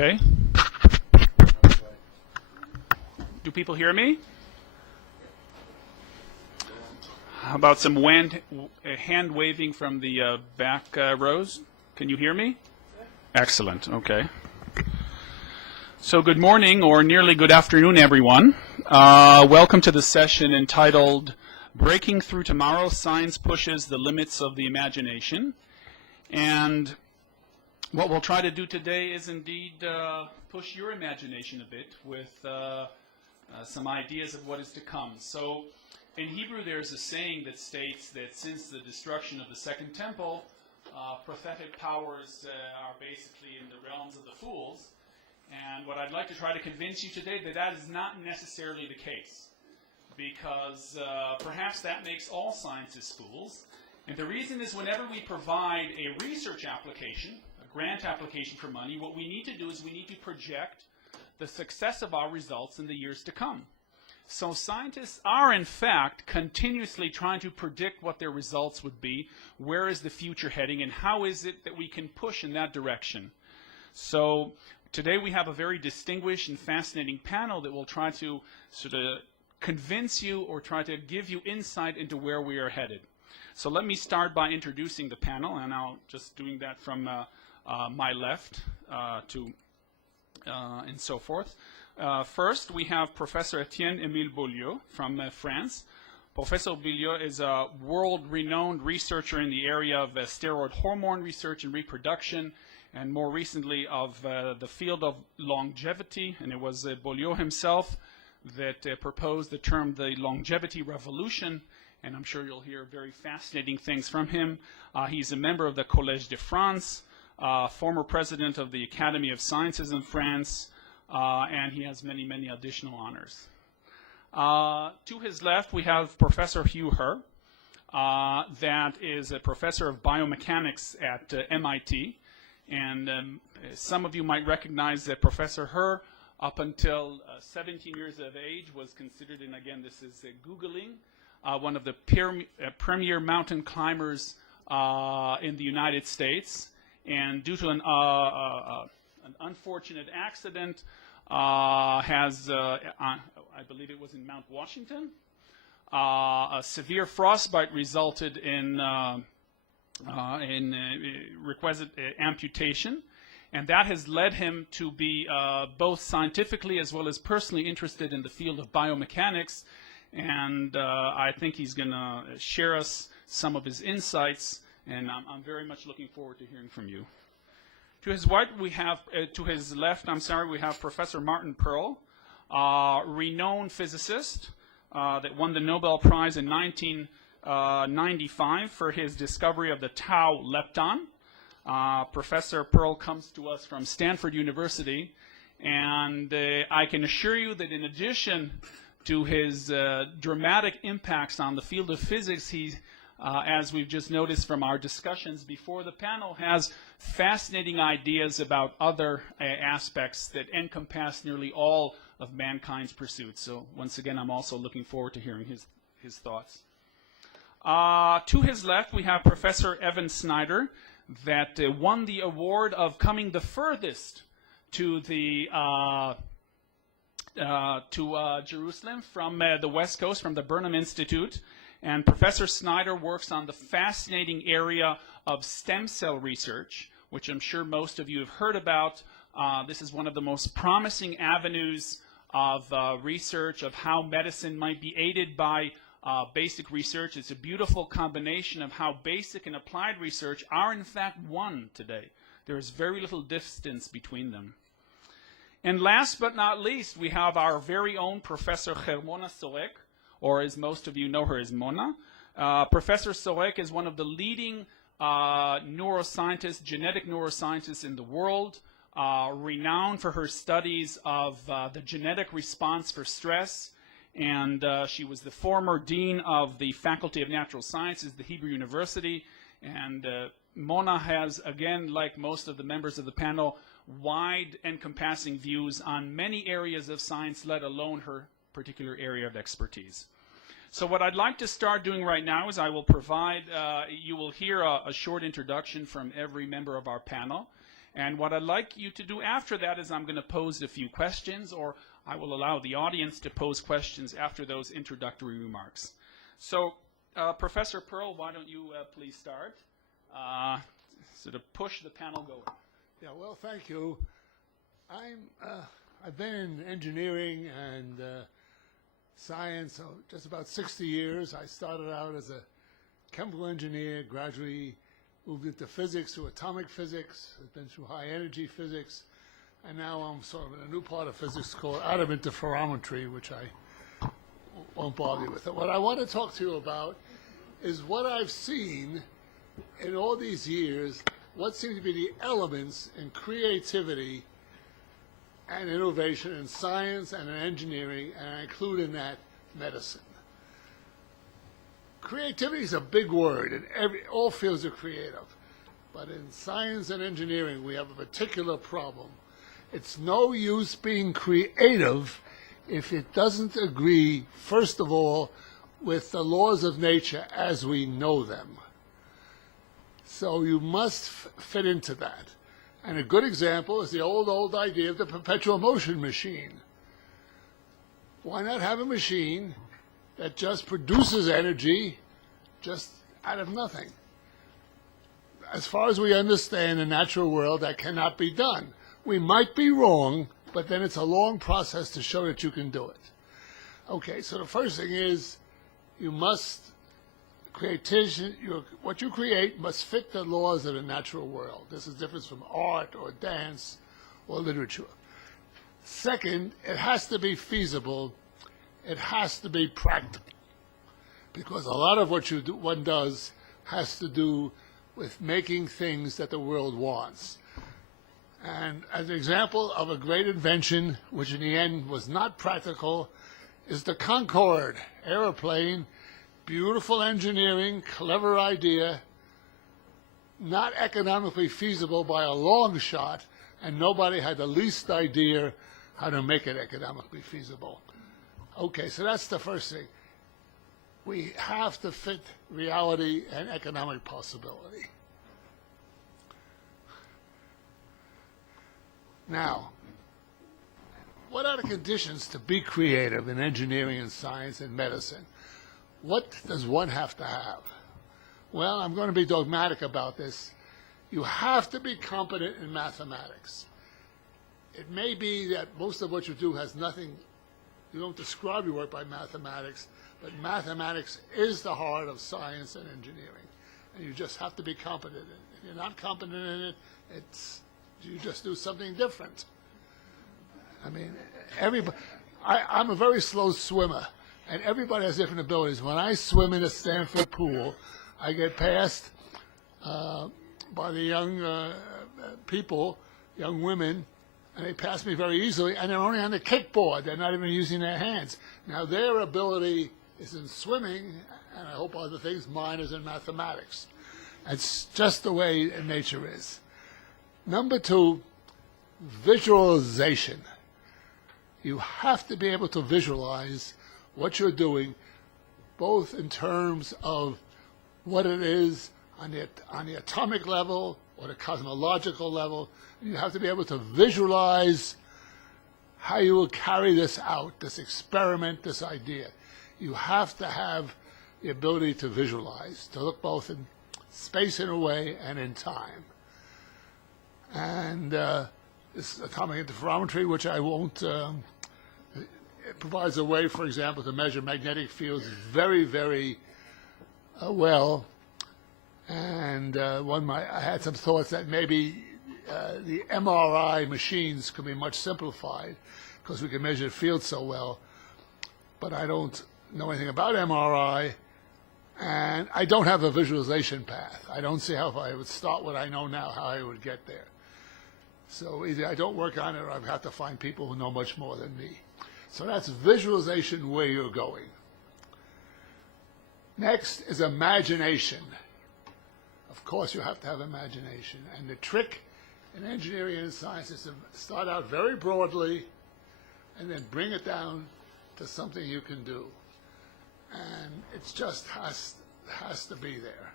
Okay. Do people hear me? How about some hand waving from the back rows? Can you hear me? Excellent. Okay. So good morning, or nearly good afternoon, everyone. Welcome to the session entitled Breaking Through Tomorrow, Science Pushes the Limits of the Imagination. And what we'll try to do today is indeed push your imagination a bit with some ideas of what is to come. So in Hebrew there's a saying that states that since the destruction of the Second Temple, prophetic powers are basically in the realms of the fools. And what I'd like to try to convince you today that is not necessarily the case, because perhaps that makes all sciences fools. And the reason is whenever we provide a research application, grant application for money, what we need to do is we need to project the success of our results in the years to come. So scientists are in fact continuously trying to predict what their results would be, where is the future heading, and how is it that we can push in that direction. So today we have a very distinguished and fascinating panel that will try to sort of convince you or try to give you insight into where we are headed. So let me start by introducing the panel, and I'll just doing that from my left and so forth. First, we have Professor Etienne-Émile Beaulieu from France. Professor Beaulieu is a world-renowned researcher in the area of steroid hormone research and reproduction, and more recently of the field of longevity. And it was Beaulieu himself that proposed the term the longevity revolution, and I'm sure you'll hear very fascinating things from him. He's a member of the Collège de France, former president of the Academy of Sciences in France, and he has many, many additional honors. To his left, we have Professor Hugh Herr, that is a professor of biomechanics at MIT. And some of you might recognize that Professor Herr, up until 17 years of age, was considered, and again, this is Googling, one of the premier mountain climbers in the United States. And due to an unfortunate accident, I believe it was in Mount Washington, a severe frostbite resulted in requisite amputation, and that has led him to be both scientifically as well as personally interested in the field of biomechanics. And I think he's going to share us some of his insights, and I'm very much looking forward to hearing from you. To his right, we have, to his left, we have Professor Martin Perl, renowned physicist that won the Nobel Prize in 1995 for his discovery of the tau lepton. Professor Perl comes to us from Stanford University, and I can assure you that in addition to his dramatic impacts on the field of physics, he, as we've just noticed from our discussions before the panel, has fascinating ideas about other aspects that encompass nearly all of mankind's pursuits. So once again, I'm also looking forward to hearing his thoughts. To his left, we have Professor Evan Snyder, that won the award of coming the furthest to the Jerusalem from the West Coast, from the Burnham Institute. And Professor Snyder works on the fascinating area of stem cell research, which I'm sure most of you have heard about. This is one of the most promising avenues of research of how medicine might be aided by basic research. It's a beautiful combination of how basic and applied research are in fact one today. There is very little distance between them. And last but not least, we have our very own Professor Mona Sorek, or as most of you know her as Mona. Professor Sorek is one of the leading neuroscientists, genetic neuroscientists in the world, renowned for her studies of the genetic response for stress. And she was the former dean of the Faculty of Natural Sciences, the Hebrew University. And Mona has, again, like most of the members of the panel, wide encompassing views on many areas of science, let alone her particular area of expertise. So what I'd like to start doing right now is I will provide, you will hear a short introduction from every member of our panel. And what I'd like you to do after that is I'm going to pose a few questions, or I will allow the audience to pose questions after those introductory remarks. So, Professor Pearl, why don't you please start? So to push the panel going. Yeah, well, thank you. I've been in engineering and science just about 60 years. I started out as a chemical engineer, gradually moved into physics, through atomic physics, I've been through high energy physics, and now I'm sort of in a new part of physics called additive interferometry, which I won't bother you with. What I want to talk to you about is what I've seen in all these years, what seem to be the elements in creativity and innovation in science and in engineering, and I include in that medicine. Creativity is a big word in all fields are creative, but in science and engineering we have a particular problem. It's no use being creative if it doesn't agree, first of all, with the laws of nature as we know them. So you must fit into that. And a good example is the old idea of the perpetual motion machine. Why not have a machine that just produces energy just out of nothing? As far as we understand the natural world, that cannot be done. We might be wrong, but then it's a long process to show that you can do it. Okay, so the first thing is you must what you create must fit the laws of the natural world. This is different from art or dance or literature. Second, it has to be feasible. It has to be practical, because a lot of what one does has to do with making things that the world wants. And as an example of a great invention, which in the end was not practical, is the Concorde airplane. Beautiful engineering, clever idea, not economically feasible by a long shot, and nobody had the least idea how to make it economically feasible. Okay, so that's the first thing. We have to fit reality and economic possibility. Now, what are the conditions to be creative in engineering and science and medicine? What does one have to have? Well, I'm going to be dogmatic about this. You have to be competent in mathematics. It may be that most of what you do has nothing, you don't describe your work by mathematics, but mathematics is the heart of science and engineering. And you just have to be competent in it. If you're not competent in it, you just do something different. I mean, I'm a very slow swimmer. And everybody has different abilities. When I swim in a Stanford pool, I get passed by the young people, young women, and they pass me very easily, and they're only on the kickboard. They're not even using their hands. Now, their ability is in swimming, and I hope other things. Mine is in mathematics. It's just the way nature is. Number two, visualization. You have to be able to visualize what you're doing, both in terms of what it is on the atomic level or the cosmological level. You have to be able to visualize how you will carry this out, this experiment, this idea. You have to have the ability to visualize, to look both in space in a way and in time. And this atomic interferometry, which I won't it provides a way, for example, to measure magnetic fields very, very well. And I had some thoughts that maybe the MRI machines could be much simplified because we can measure fields so well. But I don't know anything about MRI, and I don't have a visualization path. I don't see how if I would start what I know now, how I would get there. So either I don't work on it or I have to find people who know much more than me. So that's visualization where you're going. Next is imagination. Of course, you have to have imagination. And the trick in engineering and science is to start out very broadly and then bring it down to something you can do. And it just has to be there.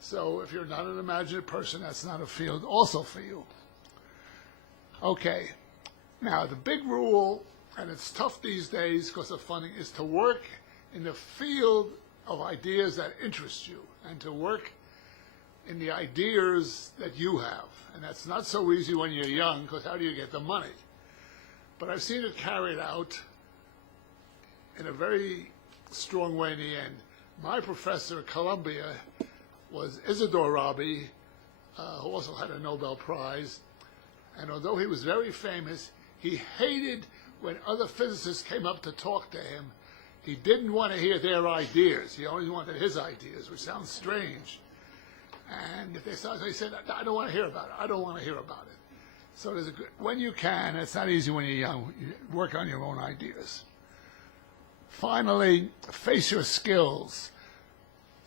So if you're not an imaginative person, that's not a field also for you. Okay, now the big rule, and it's tough these days because of funding, is to work in the field of ideas that interest you and to work in the ideas that you have. And that's not so easy when you're young, because how do you get the money? But I've seen it carried out in a very strong way in the end. My professor at Columbia was Isidore Rabi, who also had a Nobel Prize. And although he was very famous, he hated when other physicists came up to talk to him. He didn't want to hear their ideas. He only wanted his ideas, which sounds strange. And if they started, he said, I don't want to hear about it. I don't want to hear about it. So there's when you can, it's not easy when you're young, you work on your own ideas. Finally, face your skills.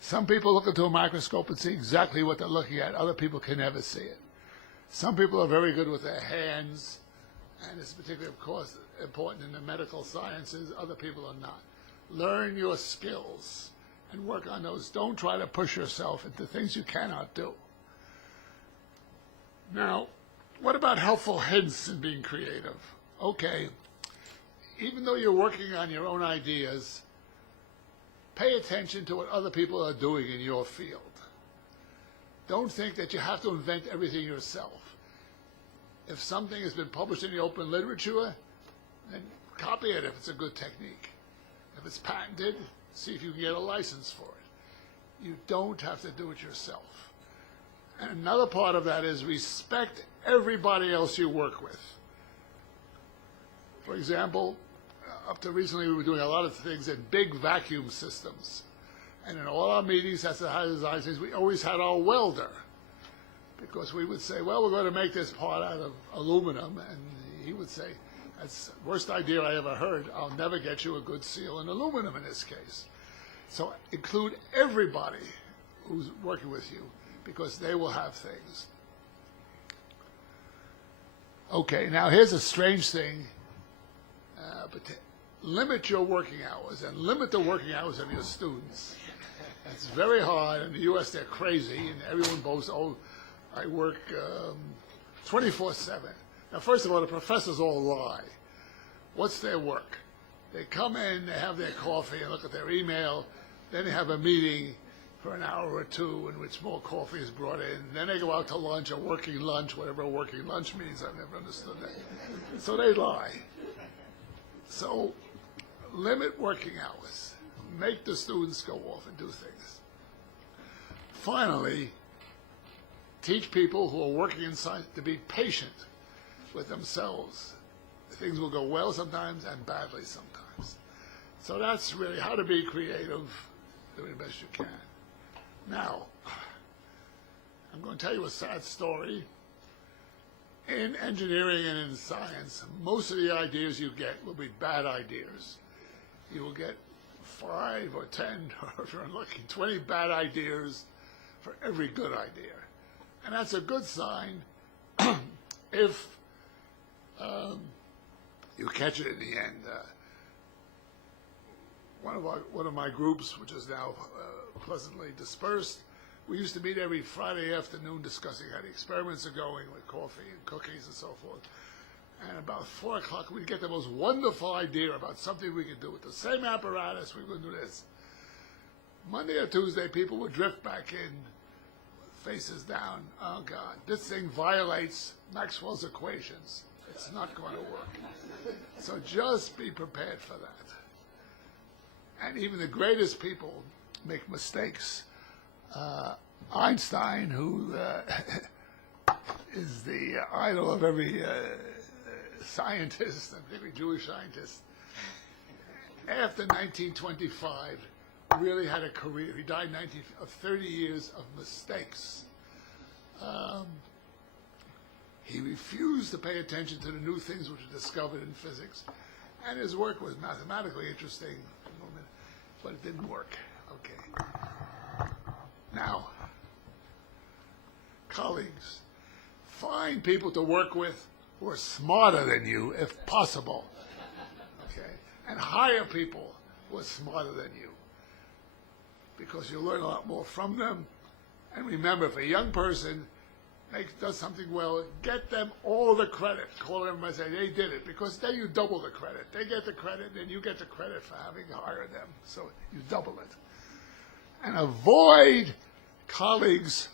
Some people look into a microscope and see exactly what they're looking at. Other people can never see it. Some people are very good with their hands, and it's particularly, of course, important in the medical sciences. Other people are not. Learn your skills and work on those. Don't try to push yourself into things you cannot do. Now, what about helpful hints in being creative? Okay, even though you're working on your own ideas, pay attention to what other people are doing in your field. Don't think that you have to invent everything yourself. If something has been published in the open literature, then copy it if it's a good technique. If it's patented, see if you can get a license for it. You don't have to do it yourself. And another part of that is respect everybody else you work with. For example, up to recently we were doing a lot of things in big vacuum systems. And in all our meetings as to how to design things, we always had our welder. Because we would say, well, we're going to make this part out of aluminum. And he would say, that's the worst idea I ever heard. I'll never get you a good seal in aluminum in this case. So include everybody who's working with you, because they will have things. Okay, now here's a strange thing. But limit your working hours and limit the working hours of your students. It's very hard. In the U.S., they're crazy, and everyone boasts, oh, I work 24/7. Now, first of all, the professors all lie. What's their work? They come in, they have their coffee and look at their email, then they have a meeting for an hour or two in which more coffee is brought in. Then they go out to lunch, a working lunch, whatever a working lunch means. I've never understood that. So they lie. So limit working hours. Make the students go off and do things. Finally, teach people who are working in science to be patient with themselves. Things will go well sometimes and badly sometimes. So that's really how to be creative, doing the best you can. Now, I'm going to tell you a sad story. In engineering and in science, most of the ideas you get will be bad ideas. You will get 5 or 10, or if you're unlucky, 20 bad ideas for every good idea. And that's a good sign if you catch it in the end. One of my groups, which is now pleasantly dispersed, we used to meet every Friday afternoon discussing how the experiments are going with coffee and cookies and so forth. And about 4 o'clock, we'd get the most wonderful idea about something we could do with the same apparatus. We would do this. Monday or Tuesday, people would drift back in, faces down. Oh, God, this thing violates Maxwell's equations. It's not going to work. So just be prepared for that. And even the greatest people make mistakes. Einstein, who is the idol of every scientist, and particularly Jewish scientist, after 1925, really had a career. He died of 30 years of mistakes. He refused to pay attention to the new things which were discovered in physics, and his work was mathematically interesting, but it didn't work. Okay. Now, colleagues, find people to work with who are smarter than you, if possible. Okay? And hire people who are smarter than you, because you'll learn a lot more from them. And remember, for a young person, does something well, get them all the credit. Call them and say they did it, because then you double the credit. They get the credit, and you get the credit for having hired them. So you double it. And avoid colleagues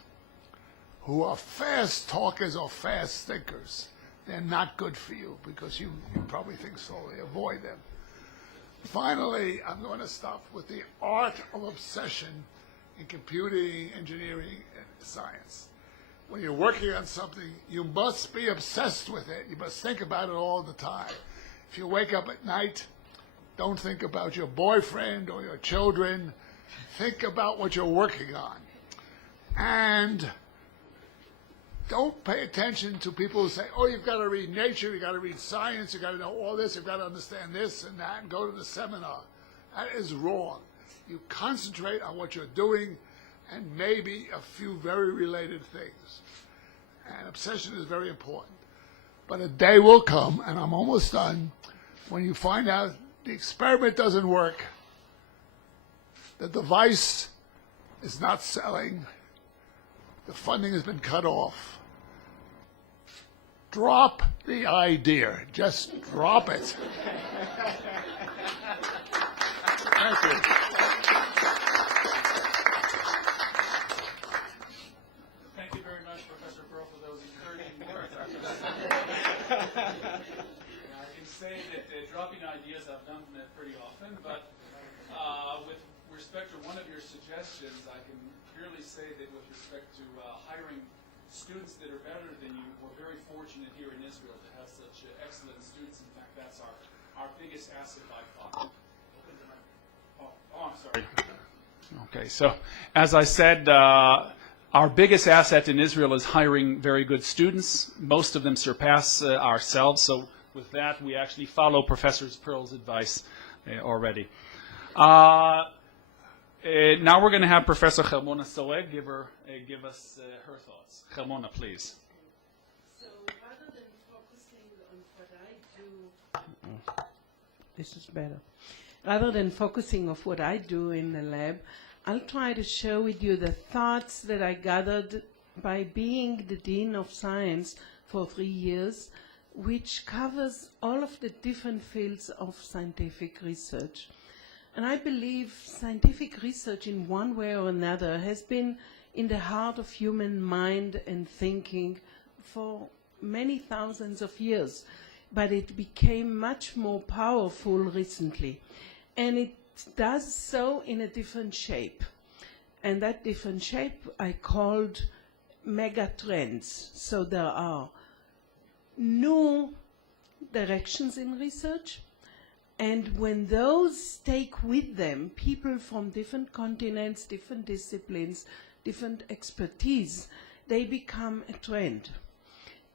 who are fast talkers or fast thinkers. They're not good for you, because you probably think slowly. Avoid them. Finally, I'm going to stop with the art of obsession in computing, engineering, and science. When you're working on something, you must be obsessed with it. You must think about it all the time. If you wake up at night, don't think about your boyfriend or your children. Think about what you're working on. And don't pay attention to people who say, oh, you've got to read Nature, you've got to read science, you've got to know all this, you've got to understand this and that, and go to the seminar. That is wrong. You concentrate on what you're doing and maybe a few very related things. And obsession is very important. But a day will come, and I'm almost done, when you find out the experiment doesn't work, the device is not selling, the funding has been cut off. Drop the idea. Just drop it. Thank you. Thank you very much, Professor Pearl, for those encouraging words. I can say that dropping ideas I've done that pretty often, but with respect to one of your suggestions, I can clearly say that with respect to hiring students that are better than you, we're very fortunate here in Israel to have such excellent students. In fact, that's our biggest asset by far. I'm sorry. Okay, so as I said, our biggest asset in Israel is hiring very good students. Most of them surpass ourselves. So with that, we actually follow Professor Pearl's advice already. Now we're going to have Professor Chelmona Soeg give us her thoughts. Chelmona, please. So rather than focusing on what I do, this is better. Rather than focusing on what I do in the lab, I'll try to share with you the thoughts that I gathered by being the Dean of Science for 3 years, which covers all of the different fields of scientific research. And I believe scientific research in one way or another has been in the heart of human mind and thinking for many thousands of years, but it became much more powerful recently. And it does so in a different shape. And that different shape I called mega trends. So there are new directions in research, and when those take with them people from different continents, different disciplines, different expertise, they become a trend.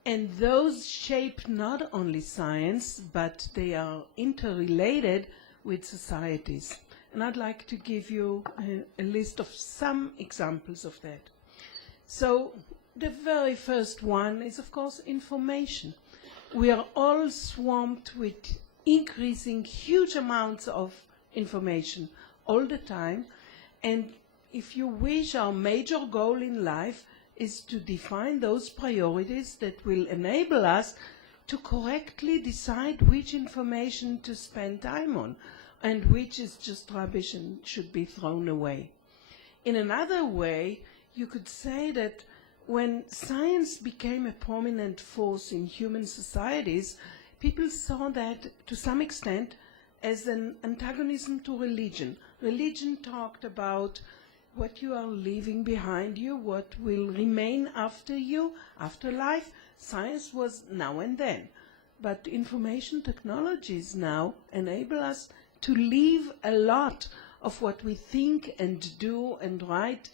And those shape not only science, but they are interrelated with societies. And I'd like to give you a list of some examples of that. So the very first one is, of course, information. We are all swamped with increasing huge amounts of information all the time. And if you wish, our major goal in life is to define those priorities that will enable us to correctly decide which information to spend time on and which is just rubbish and should be thrown away. In another way, you could say that when science became a prominent force in human societies, people saw that to some extent as an antagonism to religion. Religion talked about what you are leaving behind you, what will remain after you, after life. Science was now and then. But information technologies now enable us to leave a lot of what we think and do and write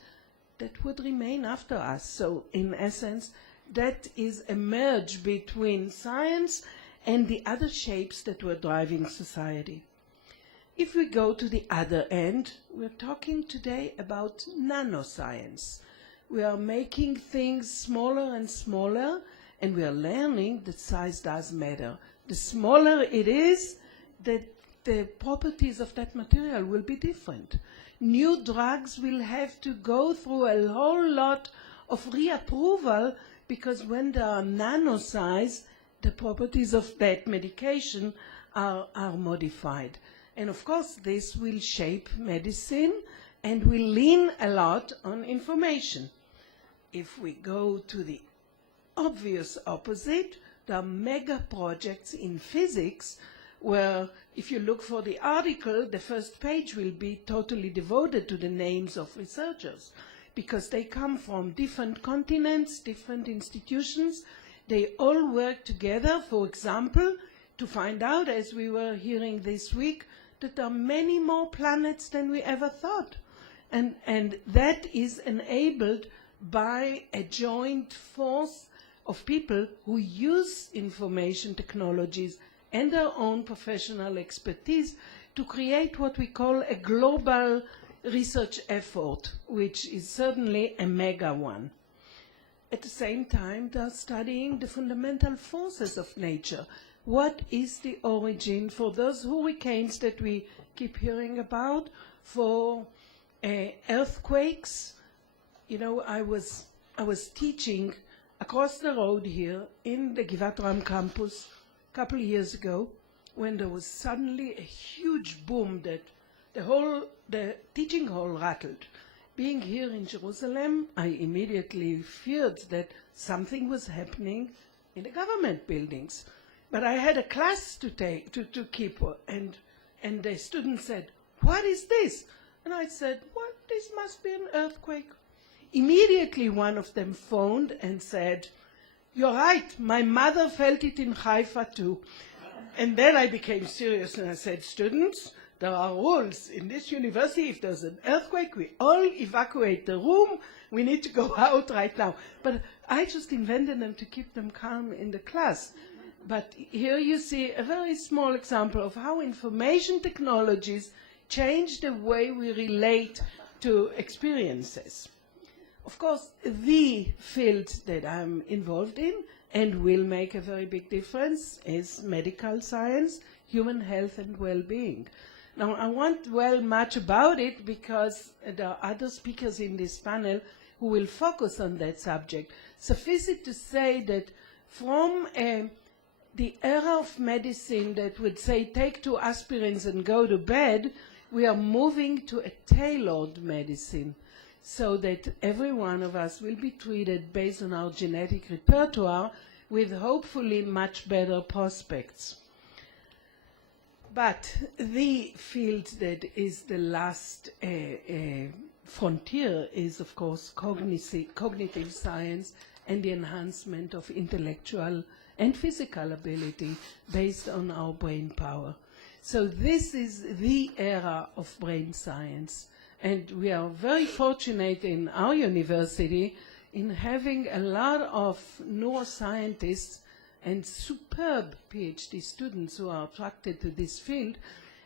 that would remain after us. So in essence, that is a merge between science and the other shapes that were driving society. If we go to the other end, we're talking today about nanoscience. We are making things smaller and smaller, and we are learning that size does matter. The smaller it is, the properties of that material will be different. New drugs will have to go through a whole lot of reapproval because when they are nano-size, the properties of that medication are modified. And of course, this will shape medicine and will lean a lot on information. If we go to the obvious opposite, there are mega projects in physics where if you look for the article, the first page will be totally devoted to the names of researchers because they come from different continents, different institutions. They all work together, for example, to find out, as we were hearing this week, that there are many more planets than we ever thought. And that is enabled by a joint force of people who use information technologies and their own professional expertise to create what we call a global research effort, which is certainly a mega one. At the same time, they are studying the fundamental forces of nature. What is the origin for those hurricanes that we keep hearing about, for earthquakes? You know, I was teaching across the road here in the Givat Ram campus a couple of years ago when there was suddenly a huge boom that the teaching hall rattled. Being here in Jerusalem, I immediately feared that something was happening in the government buildings. But I had a class to keep, and the student said, "What is this?" And I said, "What? This must be an earthquake." Immediately one of them phoned and said, "You're right, my mother felt it in Haifa too." And then I became serious and I said, "Students, there are rules in this university. If there's an earthquake, we all evacuate the room. We need to go out right now." But I just invented them to keep them calm in the class. But here you see a very small example of how information technologies change the way we relate to experiences. Of course, the field that I'm involved in and will make a very big difference is medical science, human health and well-being. Now, I won't dwell much about it because there are other speakers in this panel who will focus on that subject. Suffice it to say that from the era of medicine that would say take 2 aspirins and go to bed, we are moving to a tailored medicine so that every one of us will be treated based on our genetic repertoire with hopefully much better prospects. But the field that is the last frontier is, of course, cognitive science and the enhancement of intellectual and physical ability based on our brain power. So this is the era of brain science. And we are very fortunate in our university in having a lot of neuroscientists and superb PhD students who are attracted to this field.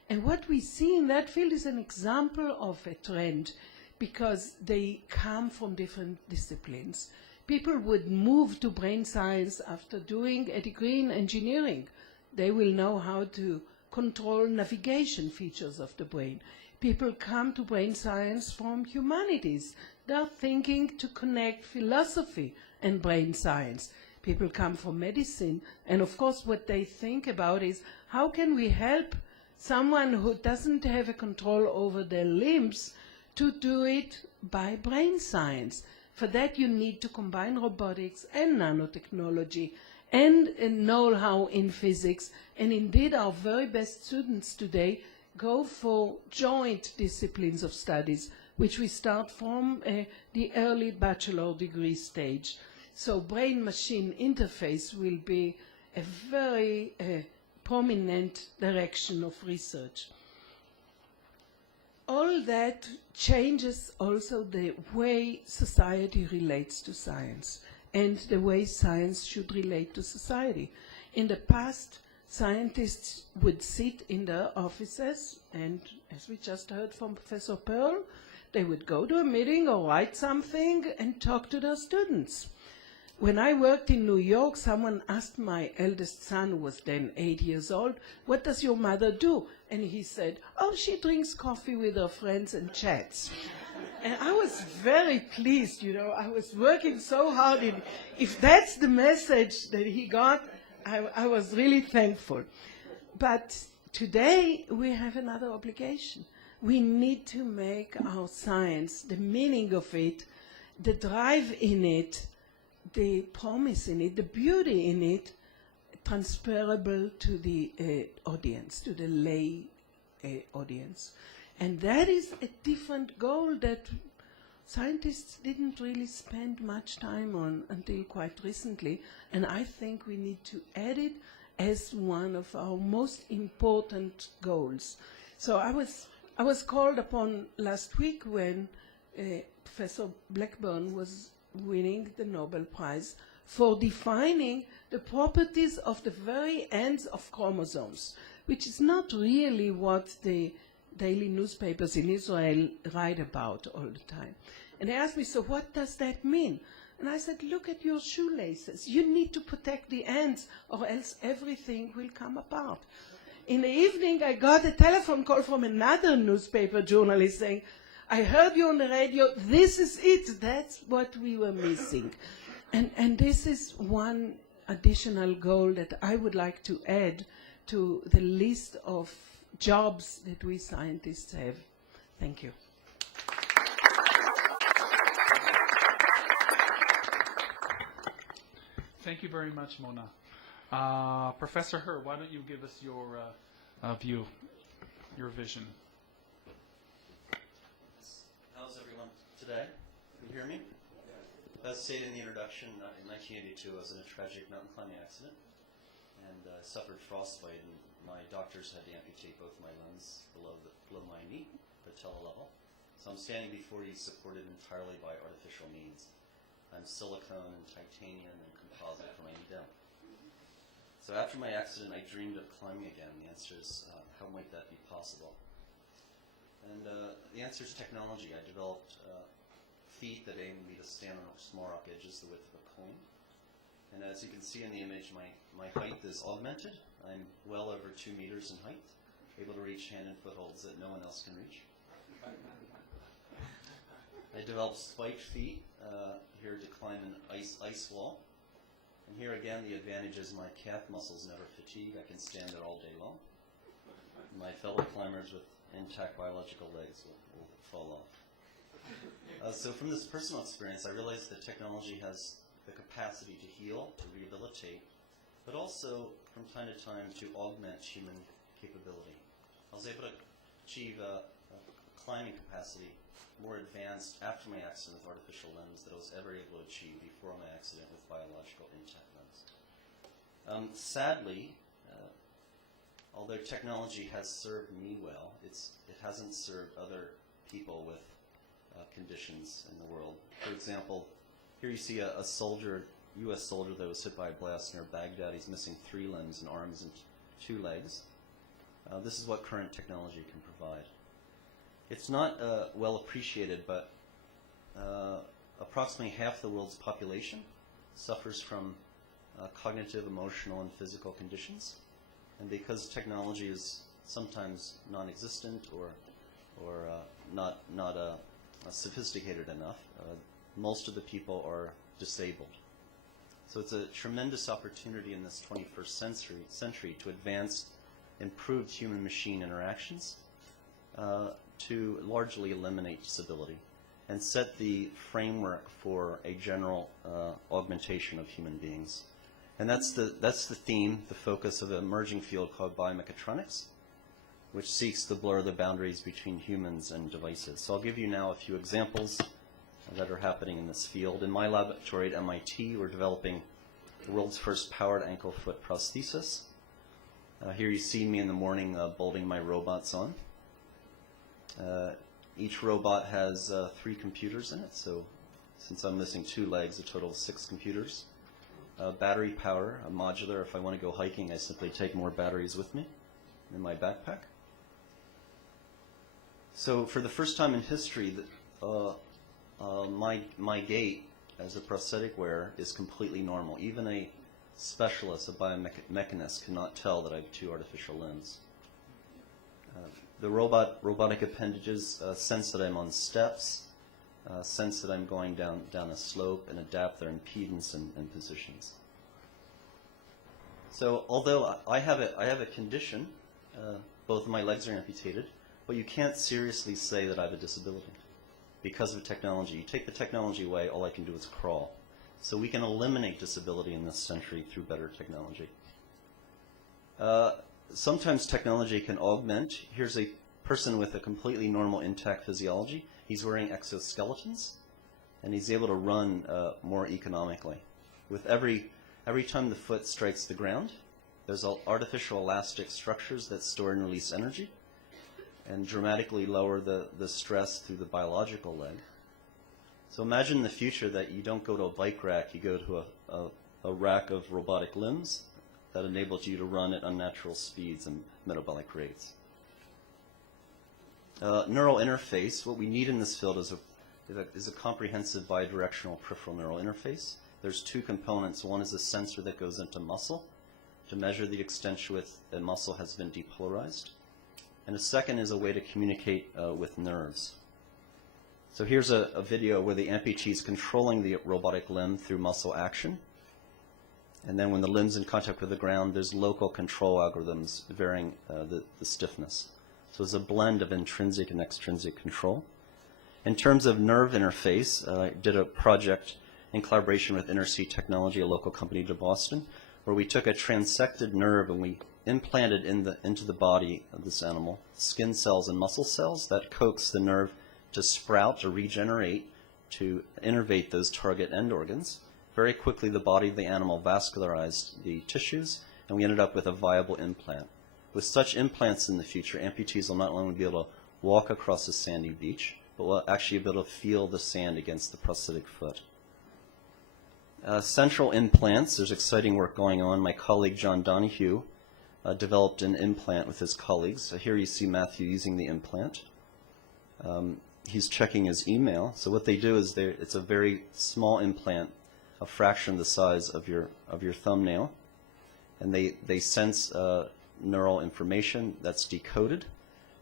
And what we see in that field is an example of a trend because they come from different disciplines. People would move to brain science after doing a degree in engineering. They will know how to control navigation features of the brain. People come to brain science from humanities. They're thinking to connect philosophy and brain science. People come from medicine, and of course what they think about is how can we help someone who doesn't have a control over their limbs to do it by brain science. For that you need to combine robotics and nanotechnology and know-how in physics, and indeed our very best students today go for joint disciplines of studies, which we start from the early bachelor degree stage. So brain-machine interface will be a very prominent direction of research. All that changes also the way society relates to science and the way science should relate to society. In the past, scientists would sit in their offices and, as we just heard from Professor Pearl, they would go to a meeting or write something and talk to their students. When I worked in New York, someone asked my eldest son, who was then 8 years old, "What does your mother do?" And he said, "Oh, she drinks coffee with her friends and chats." And I was very pleased, you know. I was working so hard. If that's the message that he got, I was really thankful. But today we have another obligation. We need to make our science, the meaning of it, the drive in it, the promise in it, the beauty in it, transferable to the audience, to the lay audience. And that is a different goal that scientists didn't really spend much time on until quite recently. And I think we need to add it as one of our most important goals. So I was called upon last week when Professor Blackburn was winning the Nobel Prize for defining the properties of the very ends of chromosomes, which is not really what the daily newspapers in Israel write about all the time. And they asked me, so what does that mean? And I said, look at your shoelaces. You need to protect the ends or else everything will come apart. In the evening, I got a telephone call from another newspaper journalist saying, I heard you on the radio, this is it, that's what we were missing. And this is one additional goal that I would like to add to the list of jobs that we scientists have. Thank you. Thank you very much, Mona. Professor Herr, why don't you give us your view, your vision? How's everyone today? Can you hear me? As stated in the introduction, in 1982 I was in a tragic mountain climbing accident and suffered frostbite, and my doctors had to amputate both my limbs below my knee, patella level. So I'm standing before you supported entirely by artificial means. I'm silicone and titanium and composite from my knee down. So after my accident, I dreamed of climbing again. The answer is, how might that be possible? And the answer is technology. I developed feet that aim me to stand on small rock edges the width of a coin. And as you can see in the image, my height is augmented. I'm well over 2 meters in height, able to reach hand and footholds that no one else can reach. I developed spiked feet here to climb an ice wall. And here again, the advantage is my calf muscles never fatigue. I can stand it all day long. My fellow climbers with intact biological legs will fall off. So from this personal experience, I realized that technology has the capacity to heal, to rehabilitate, but also from time to time to augment human capability. I was able to achieve a climbing capacity more advanced after my accident with artificial limbs than I was ever able to achieve before my accident with biological intact limbs. Sadly, although technology has served me well, it hasn't served other people with conditions in the world. For example, here you see a soldier, U.S. soldier that was hit by a blast near Baghdad. He's missing 3 limbs and arms and 2 legs. This is what current technology can provide. It's not well appreciated, but approximately half the world's population suffers from cognitive, emotional, and physical conditions. And because technology is sometimes non-existent or not sophisticated enough, most of the people are disabled. So it's a tremendous opportunity in this 21st century to advance improved human-machine interactions, to largely eliminate disability and set the framework for a general augmentation of human beings. And that's the theme, the focus of an emerging field called biomechatronics, which seeks to blur the boundaries between humans and devices. So I'll give you now a few examples that are happening in this field. In my laboratory at MIT, we're developing the world's first powered ankle-foot prosthesis. Here you see me in the morning bolting my robots on. Each robot has 3 computers in it, so since I'm missing 2 legs, a total of 6 computers. Battery power, a modular. If I want to go hiking, I simply take more batteries with me in my backpack. So for the first time in history, my gait as a prosthetic wearer is completely normal. Even a specialist, a biomechanist, cannot tell that I have 2 artificial limbs. The robotic appendages sense that I'm on steps. sense that I'm going down a slope and adapt their impedance and positions. So although I have a condition, both of my legs are amputated, but you can't seriously say that I have a disability because of technology. You take the technology away, all I can do is crawl. So we can eliminate disability in this century through better technology. Sometimes technology can augment. Here's a person with a completely normal, intact physiology. He's wearing exoskeletons, and he's able to run more economically. With every time the foot strikes the ground, there's artificial elastic structures that store and release energy and dramatically lower the stress through the biological leg. So imagine in the future that you don't go to a bike rack, you go to a rack of robotic limbs that enables you to run at unnatural speeds and metabolic rates. Neural interface, what we need in this field is a comprehensive bidirectional peripheral neural interface. There's two components. One is a sensor that goes into muscle to measure the extent to which the muscle has been depolarized. And a second is a way to communicate with nerves. So here's a video where the amputee is controlling the robotic limb through muscle action. And then when the limb's in contact with the ground, there's local control algorithms varying the stiffness. So it's a blend of intrinsic and extrinsic control. In terms of nerve interface, I did a project in collaboration with Interseed Technology, a local company to Boston, where we took a transected nerve and we implanted into the body of this animal skin cells and muscle cells that coax the nerve to sprout, to regenerate, to innervate those target end organs. Very quickly, the body of the animal vascularized the tissues, and we ended up with a viable implant. With such implants in the future, amputees will not only be able to walk across a sandy beach, but will actually be able to feel the sand against the prosthetic foot. Central implants, there's exciting work going on. My colleague John Donahue developed an implant with his colleagues. So here you see Matthew using the implant. He's checking his email. So what they do is it's a very small implant, a fraction of the size of your thumbnail, and they sense neural information that's decoded,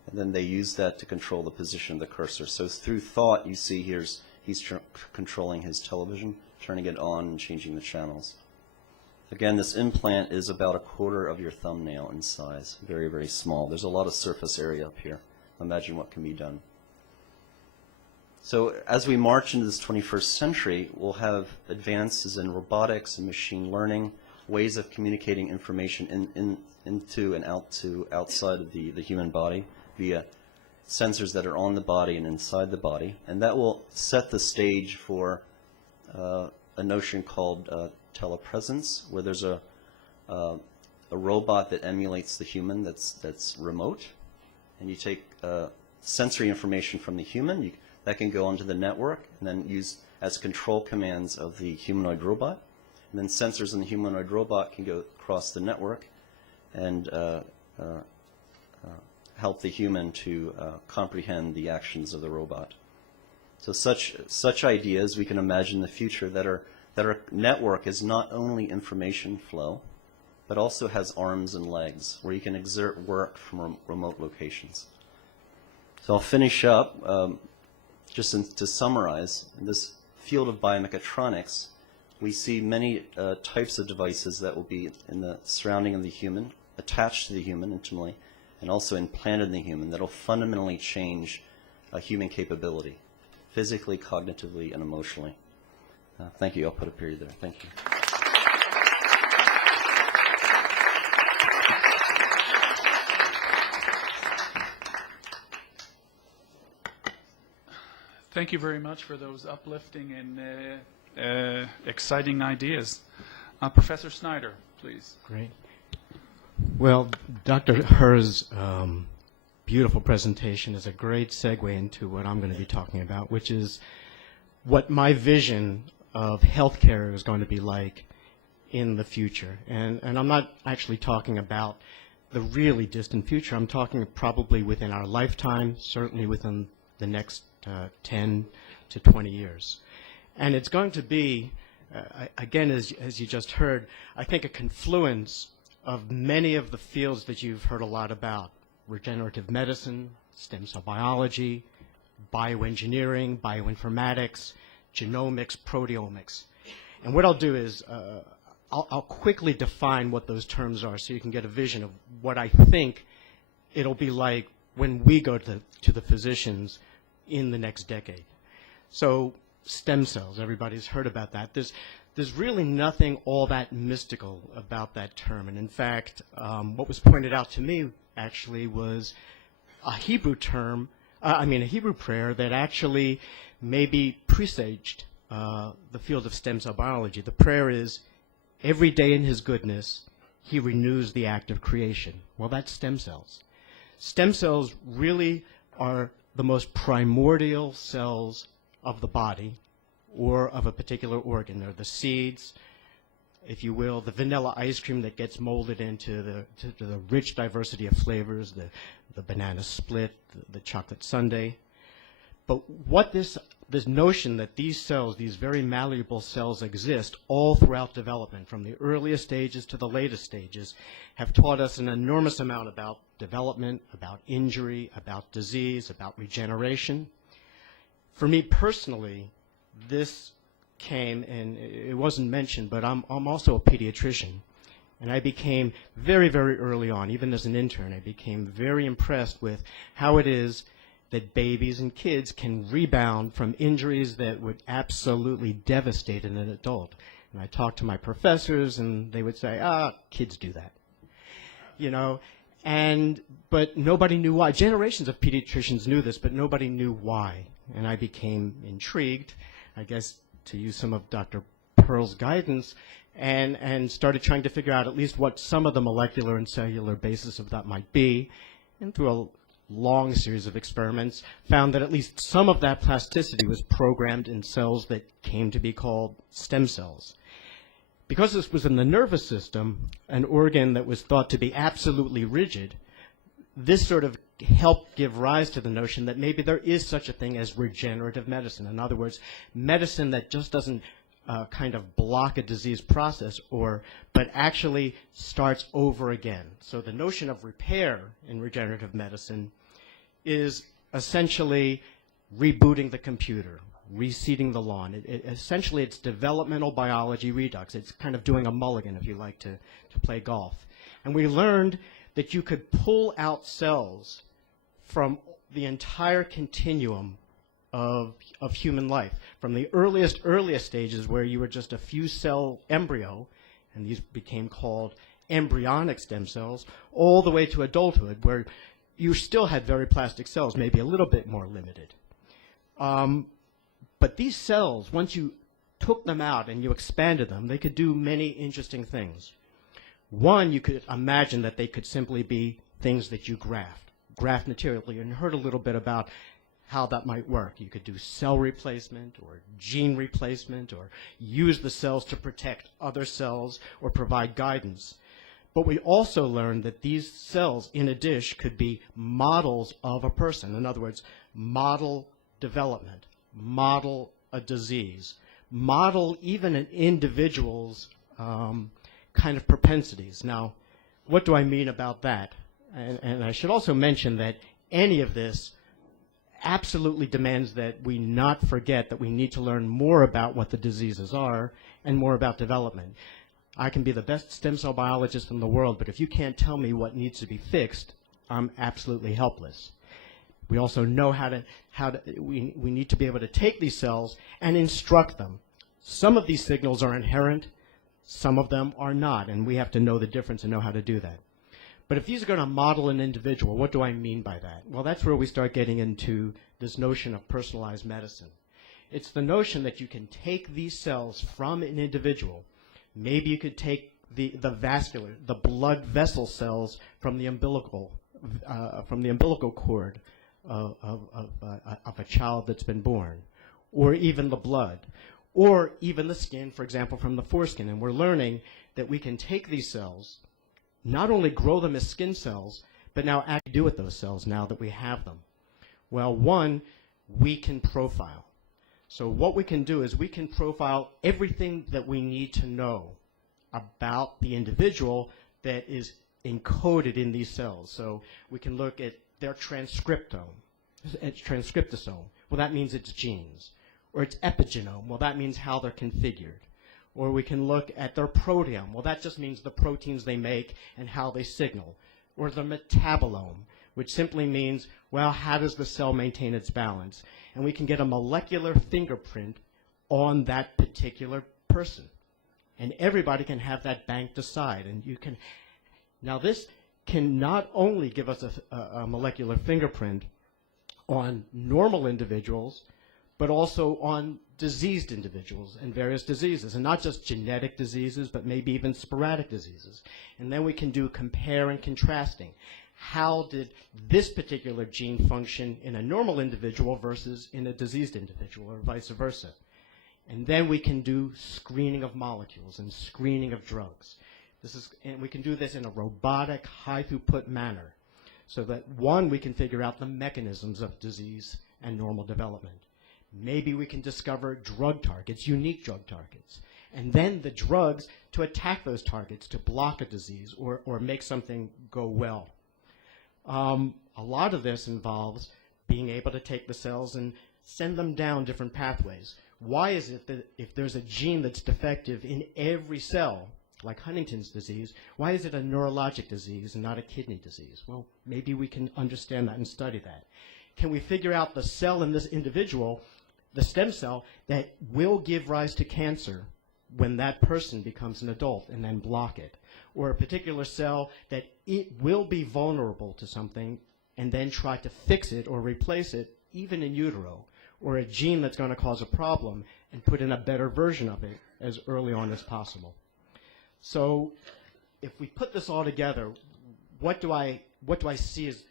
and then they use that to control the position of the cursor. So through thought, you see he's controlling his television, turning it on and changing the channels. Again, this implant is about a quarter of your thumbnail in size, very, very small. There's a lot of surface area up here. Imagine what can be done. So as we march into this 21st century, we'll have advances in robotics and machine learning, ways of communicating information into and outside of the human body via sensors that are on the body and inside the body. And that will set the stage for a notion called telepresence, where there's a robot that emulates the human that's remote. And you take sensory information from the human, that can go onto the network and then used as control commands of the humanoid robot. And then sensors in the humanoid robot can go across the network and help the human to comprehend the actions of the robot. So such ideas, we can imagine the future that our network is not only information flow, but also has arms and legs, where you can exert work from remote locations. So I'll finish up. To summarize, in this field of biomechatronics, we see many types of devices that will be in the surrounding of the human, attached to the human intimately, and also implanted in the human that will fundamentally change human capability, physically, cognitively, and emotionally. Thank you. I'll put a period there. Thank you. Thank you very much for those uplifting and exciting ideas. Professor Snyder, please. Great. Well, Dr. Herr's beautiful presentation is a great segue into what I'm going to be talking about, which is what my vision of healthcare is going to be like in the future. And I'm not actually talking about the really distant future. I'm talking probably within our lifetime, certainly within the next 10 to 20 years. And it's going to be, again, as you just heard, I think a confluence of many of the fields that you've heard a lot about: regenerative medicine, stem cell biology, bioengineering, bioinformatics, genomics, proteomics. And what I'll do is I'll quickly define what those terms are so you can get a vision of what I think it'll be like when we go to the physicians in the next decade. So stem cells, everybody's heard about that. There's really nothing all that mystical about that term. And in fact, what was pointed out to me actually was a Hebrew term, a Hebrew prayer that actually maybe presaged the field of stem cell biology. The prayer is, every day in his goodness, he renews the act of creation. Well, that's stem cells. Stem cells really are the most primordial cells of the body or of a particular organ. They're the seeds, if you will, the vanilla ice cream that gets molded into the rich diversity of flavors, the banana split, the chocolate sundae. But what this notion that these cells, these very malleable cells, exist all throughout development, from the earliest stages to the latest stages, have taught us an enormous amount about development, about injury, about disease, about regeneration. For me personally, this came, and it wasn't mentioned, but I'm also a pediatrician. And I became very, very early on, even as an intern, I became very impressed with how it is that babies and kids can rebound from injuries that would absolutely devastate an adult. And I talked to my professors, and they would say, kids do that. You know, but nobody knew why. Generations of pediatricians knew this, but nobody knew why. And I became intrigued, I guess, to use some of Dr. Pearl's guidance, and started trying to figure out at least what some of the molecular and cellular basis of that might be. And through a long series of experiments, found that at least some of that plasticity was programmed in cells that came to be called stem cells. Because this was in the nervous system, an organ that was thought to be absolutely rigid, this sort of helped give rise to the notion that maybe there is such a thing as regenerative medicine. In other words, medicine that just doesn't kind of block a disease process, but actually starts over again. So the notion of repair in regenerative medicine is essentially rebooting the computer, reseeding the lawn. Essentially, it's developmental biology redux. It's kind of doing a mulligan, if you like to play golf. And we learned that you could pull out cells from the entire continuum of human life, from the earliest stages where you were just a few cell embryo, and these became called embryonic stem cells, all the way to adulthood, where you still had very plastic cells, maybe a little bit more limited. But these cells, once you took them out and you expanded them, they could do many interesting things. One, you could imagine that they could simply be things that you graft materially, and you heard a little bit about how that might work. You could do cell replacement or gene replacement, or use the cells to protect other cells or provide guidance. But we also learned that these cells in a dish could be models of a person. In other words, model development, model a disease, model even an individual's kind of propensities. Now, what do I mean about that? And I should also mention that any of this absolutely demands that we not forget that we need to learn more about what the diseases are and more about development. I can be the best stem cell biologist in the world, but if you can't tell me what needs to be fixed, I'm absolutely helpless. We also know we need to be able to take these cells and instruct them. Some of these signals are inherent, some of them are not, and we have to know the difference and know how to do that. But if these are going to model an individual, what do I mean by that? Well, that's where we start getting into this notion of personalized medicine. It's the notion that you can take these cells from an individual. Maybe you could take the blood vessel cells from the umbilical cord of a child that's been born, or even the blood, or even the skin, for example, from the foreskin. And we're learning that we can take these cells, not only grow them as skin cells, but now actually do with those cells now that we have them. Well, one, we can profile. So what we can do is we can profile everything that we need to know about the individual that is encoded in these cells. So we can look at their transcriptome. it's transcriptosome. Well, that means it's genes. Or it's epigenome. Well, that means how they're configured. Or we can look at their proteome. Well, that just means the proteins they make and how they signal. Or the metabolome, which simply means, well, how does the cell maintain its balance? And we can get a molecular fingerprint on that particular person. And everybody can have that banked aside. And you can, now this can not only give us a molecular fingerprint on normal individuals, but also on diseased individuals and various diseases, and not just genetic diseases, but maybe even sporadic diseases. And then we can do compare and contrasting. How did this particular gene function in a normal individual versus in a diseased individual, or vice versa? And then we can do screening of molecules and screening of drugs. And we can do this in a robotic, high-throughput manner, so that, one, we can figure out the mechanisms of disease and normal development. Maybe we can discover drug targets, unique drug targets, and then the drugs to attack those targets, to block a disease or make something go well. A lot of this involves being able to take the cells and send them down different pathways. Why is it that if there's a gene that's defective in every cell, like Huntington's disease, why is it a neurologic disease and not a kidney disease? Well, maybe we can understand that and study that. Can we figure out the cell in this individual, the stem cell, that will give rise to cancer when that person becomes an adult, and then block it? Or a particular cell that it will be vulnerable to something and then try to fix it or replace it, even in utero? Or a gene that's going to cause a problem and put in a better version of it as early on as possible. So if we put this all together, what do I see as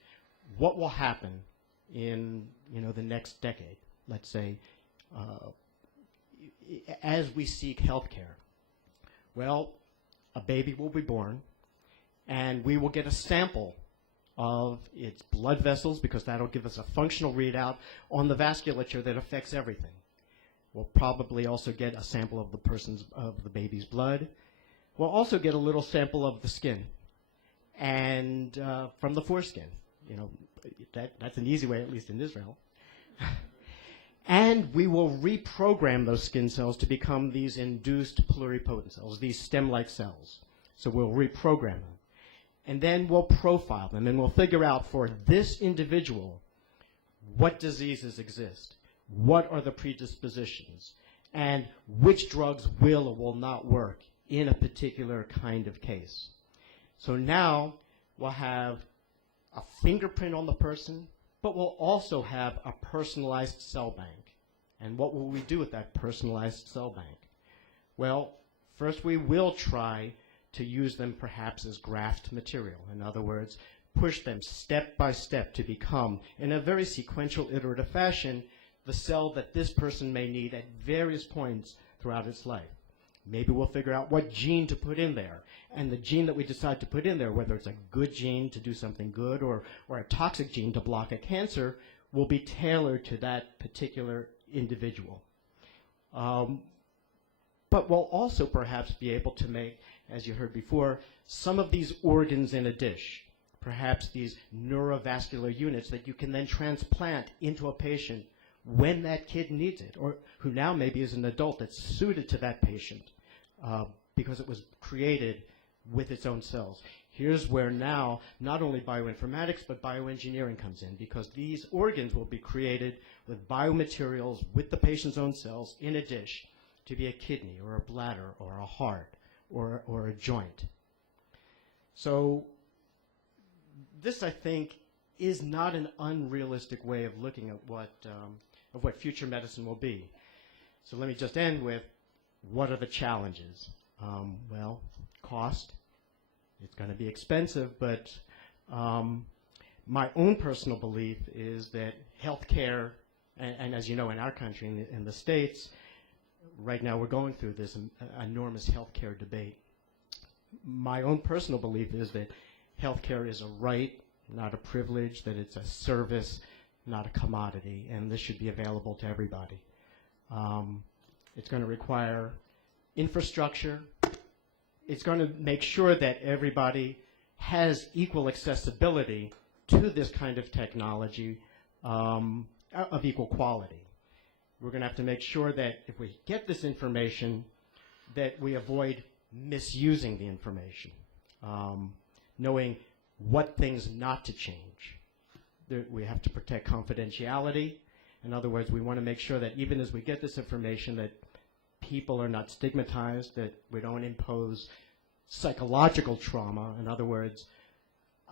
what will happen in the next decade, let's say, as we seek health care? Well, a baby will be born, and we will get a sample of its blood vessels, because that'll give us a functional readout on the vasculature that affects everything. We'll probably also get a sample of the baby's blood. We'll also get a little sample of the skin and from the foreskin. That's an easy way, at least in Israel. And we will reprogram those skin cells to become these induced pluripotent cells, these stem-like cells. So we'll reprogram them. And then we'll profile them, and we'll figure out for this individual what diseases exist, what are the predispositions, and which drugs will or will not work in a particular kind of case. So now we'll have a fingerprint on the person, but we'll also have a personalized cell bank. And what will we do with that personalized cell bank? Well, first we will try to use them perhaps as graft material. In other words, push them step by step to become, in a very sequential, iterative fashion, the cell that this person may need at various points throughout its life. Maybe we'll figure out what gene to put in there. And the gene that we decide to put in there, whether it's a good gene to do something good or a toxic gene to block a cancer, will be tailored to that particular individual. But we'll also perhaps be able to make, as you heard before, some of these organs in a dish. Perhaps these neurovascular units that you can then transplant into a patient when that kid needs it, or who now maybe is an adult that's suited to that patient because it was created with its own cells. Here's where now not only bioinformatics but bioengineering comes in, because these organs will be created with biomaterials with the patient's own cells in a dish to be a kidney or a bladder or a heart or a joint. So this, I think, is not an unrealistic way of looking at what future medicine will be. So let me just end with, what are the challenges? Well, cost. It's going to be expensive, but my own personal belief is that healthcare, and as you know, in our country, in the States, right now we're going through this enormous healthcare debate. My own personal belief is that healthcare is a right, not a privilege, that it's a service, not a commodity, and this should be available to everybody. It's going to require infrastructure. It's going to make sure that everybody has equal accessibility to this kind of technology of equal quality. We're going to have to make sure that if we get this information, that we avoid misusing the information, knowing what things not to change. We have to protect confidentiality. In other words, we want to make sure that even as we get this information, that people are not stigmatized, that we don't impose psychological trauma. In other words,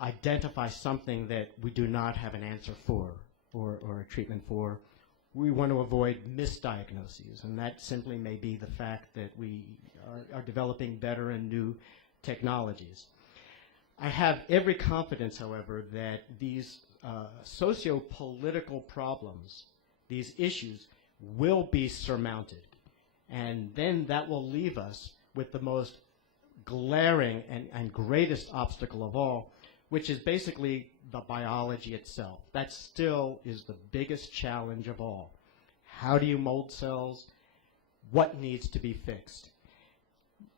identify something that we do not have an answer for or a treatment for. We want to avoid misdiagnoses, and that simply may be the fact that we are developing better and new technologies. I have every confidence, however, that these socio-political problems, these issues, will be surmounted. And then that will leave us with the most glaring and greatest obstacle of all, which is basically the biology itself. That still is the biggest challenge of all. How do you mold cells? What needs to be fixed?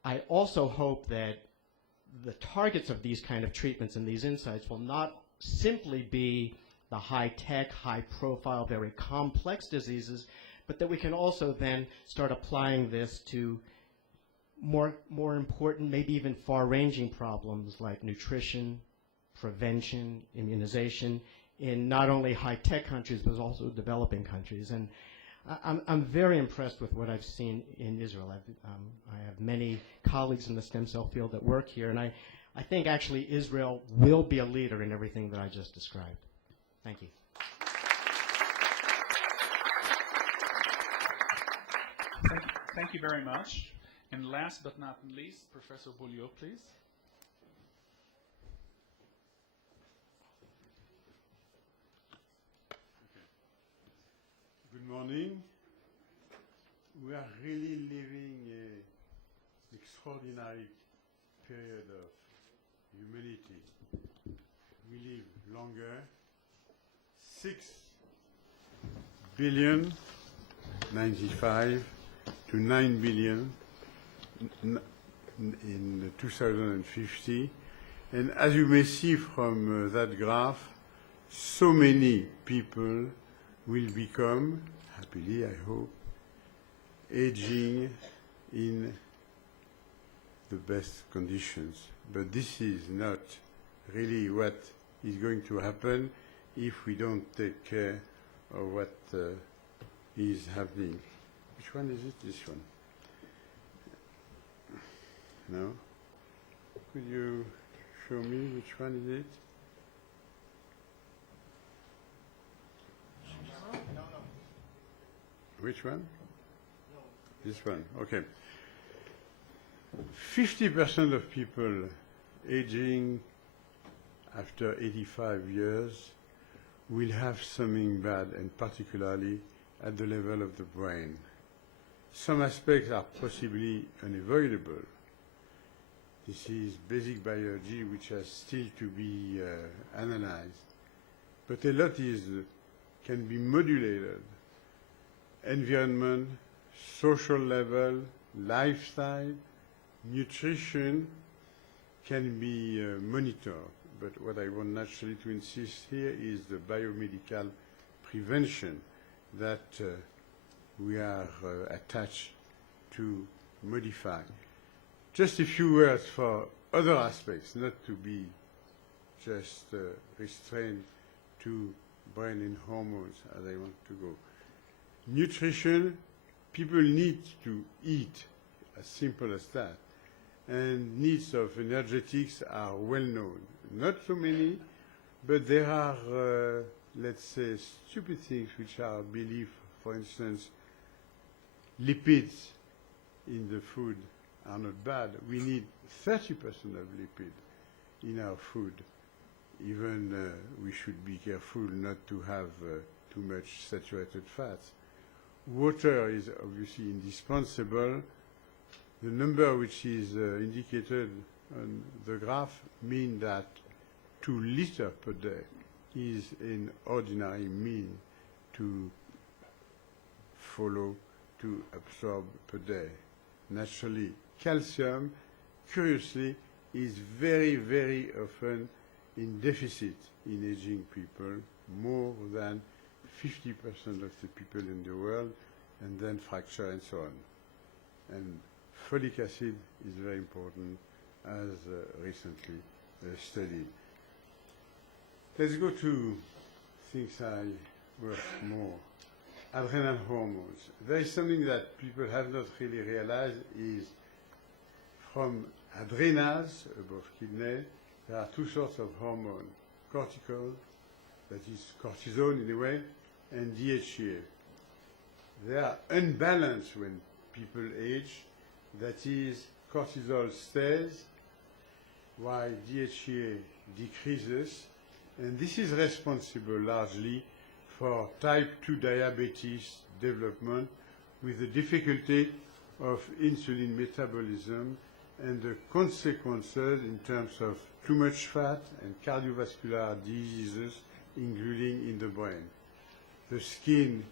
I also hope that the targets of these kind of treatments and these insights will not simply be the high-tech, high-profile, very complex diseases, but that we can also then start applying this to more important, maybe even far-ranging problems like nutrition, prevention, immunization, in not only high-tech countries, but also developing countries. And I'm very impressed with what I've seen in Israel. I have many colleagues in the stem cell field that work here, and I think actually Israel will be a leader in everything that I just described. Thank you. Thank you very much. And last but not least, Professor Beaulieu, please. Good morning. We are really living an extraordinary period of humanity. We live longer. 6 billion 95 to 9 billion in 2050. And as you may see from that graph, so many people will become, happily I hope, aging in the best conditions. But this is not really what is going to happen if we don't take care of what is happening. Which one is it? This one. No? Could you show me which one is it? Which one? This one. Okay. 50% of people aging after 85 years will have something bad, and particularly at the level of the brain. Some aspects are possibly unavoidable. This is basic biology which has still to be analyzed. But a lot can be modulated. Environment, social level, lifestyle, nutrition can be monitored. But what I want naturally to insist here is the biomedical prevention that we are attached to modify. Just a few words for other aspects, not to be just restrained to brain and hormones as I want to go. Nutrition, people need to eat, as simple as that. And needs of energetics are well known. Not so many, but there are, let's say, stupid things which are believed. For instance, lipids in the food are not bad. We need 30% of lipid in our food. Even we should be careful not to have too much saturated fats. Water is obviously indispensable. The number which is indicated on the graph means that 2 liters per day is an ordinary mean to follow, to absorb per day. Naturally, calcium, curiously, is very, very often in deficit in aging people, more than 50% of the people in the world, and then fracture and so on. And folic acid is very important, as recently studied. Let's go to things I work more. Adrenal hormones. There is something that people have not really realized is from adrenals, above kidney, there are two sorts of hormone. Cortical, that is cortisol in a way, and DHEA. They are unbalanced when people age. That is, cortisol stays while DHEA decreases, and this is responsible largely for type 2 diabetes development with the difficulty of insulin metabolism and the consequences in terms of too much fat and cardiovascular diseases, including in the brain. The skin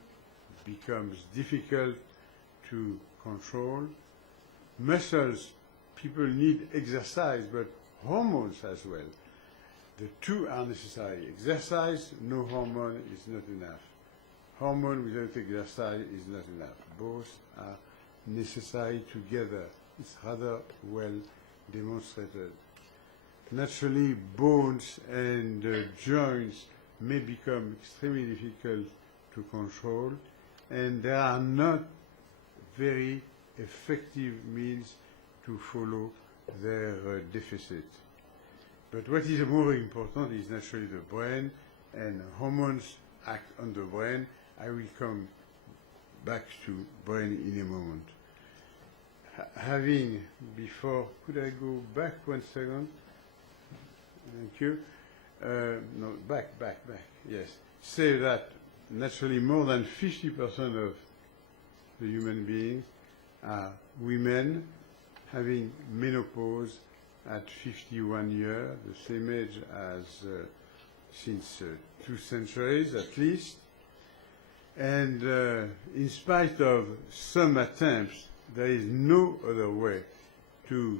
becomes difficult to control. Muscles, people need exercise, but hormones as well. The two are necessary. Exercise, no hormone is not enough. Hormone without exercise is not enough. Both are necessary together. It's rather well demonstrated. Naturally, bones and joints may become extremely difficult to control, and there are not very effective means to follow their deficit. But what is more important is naturally the brain, and hormones act on the brain. I will come back to brain in a moment. Having before, could I go back 1 second? Thank you. No, back, yes. Say that naturally more than 50% of the human beings are women having menopause at 51 years, the same age as since 2 centuries at least. And in spite of some attempts, there is no other way to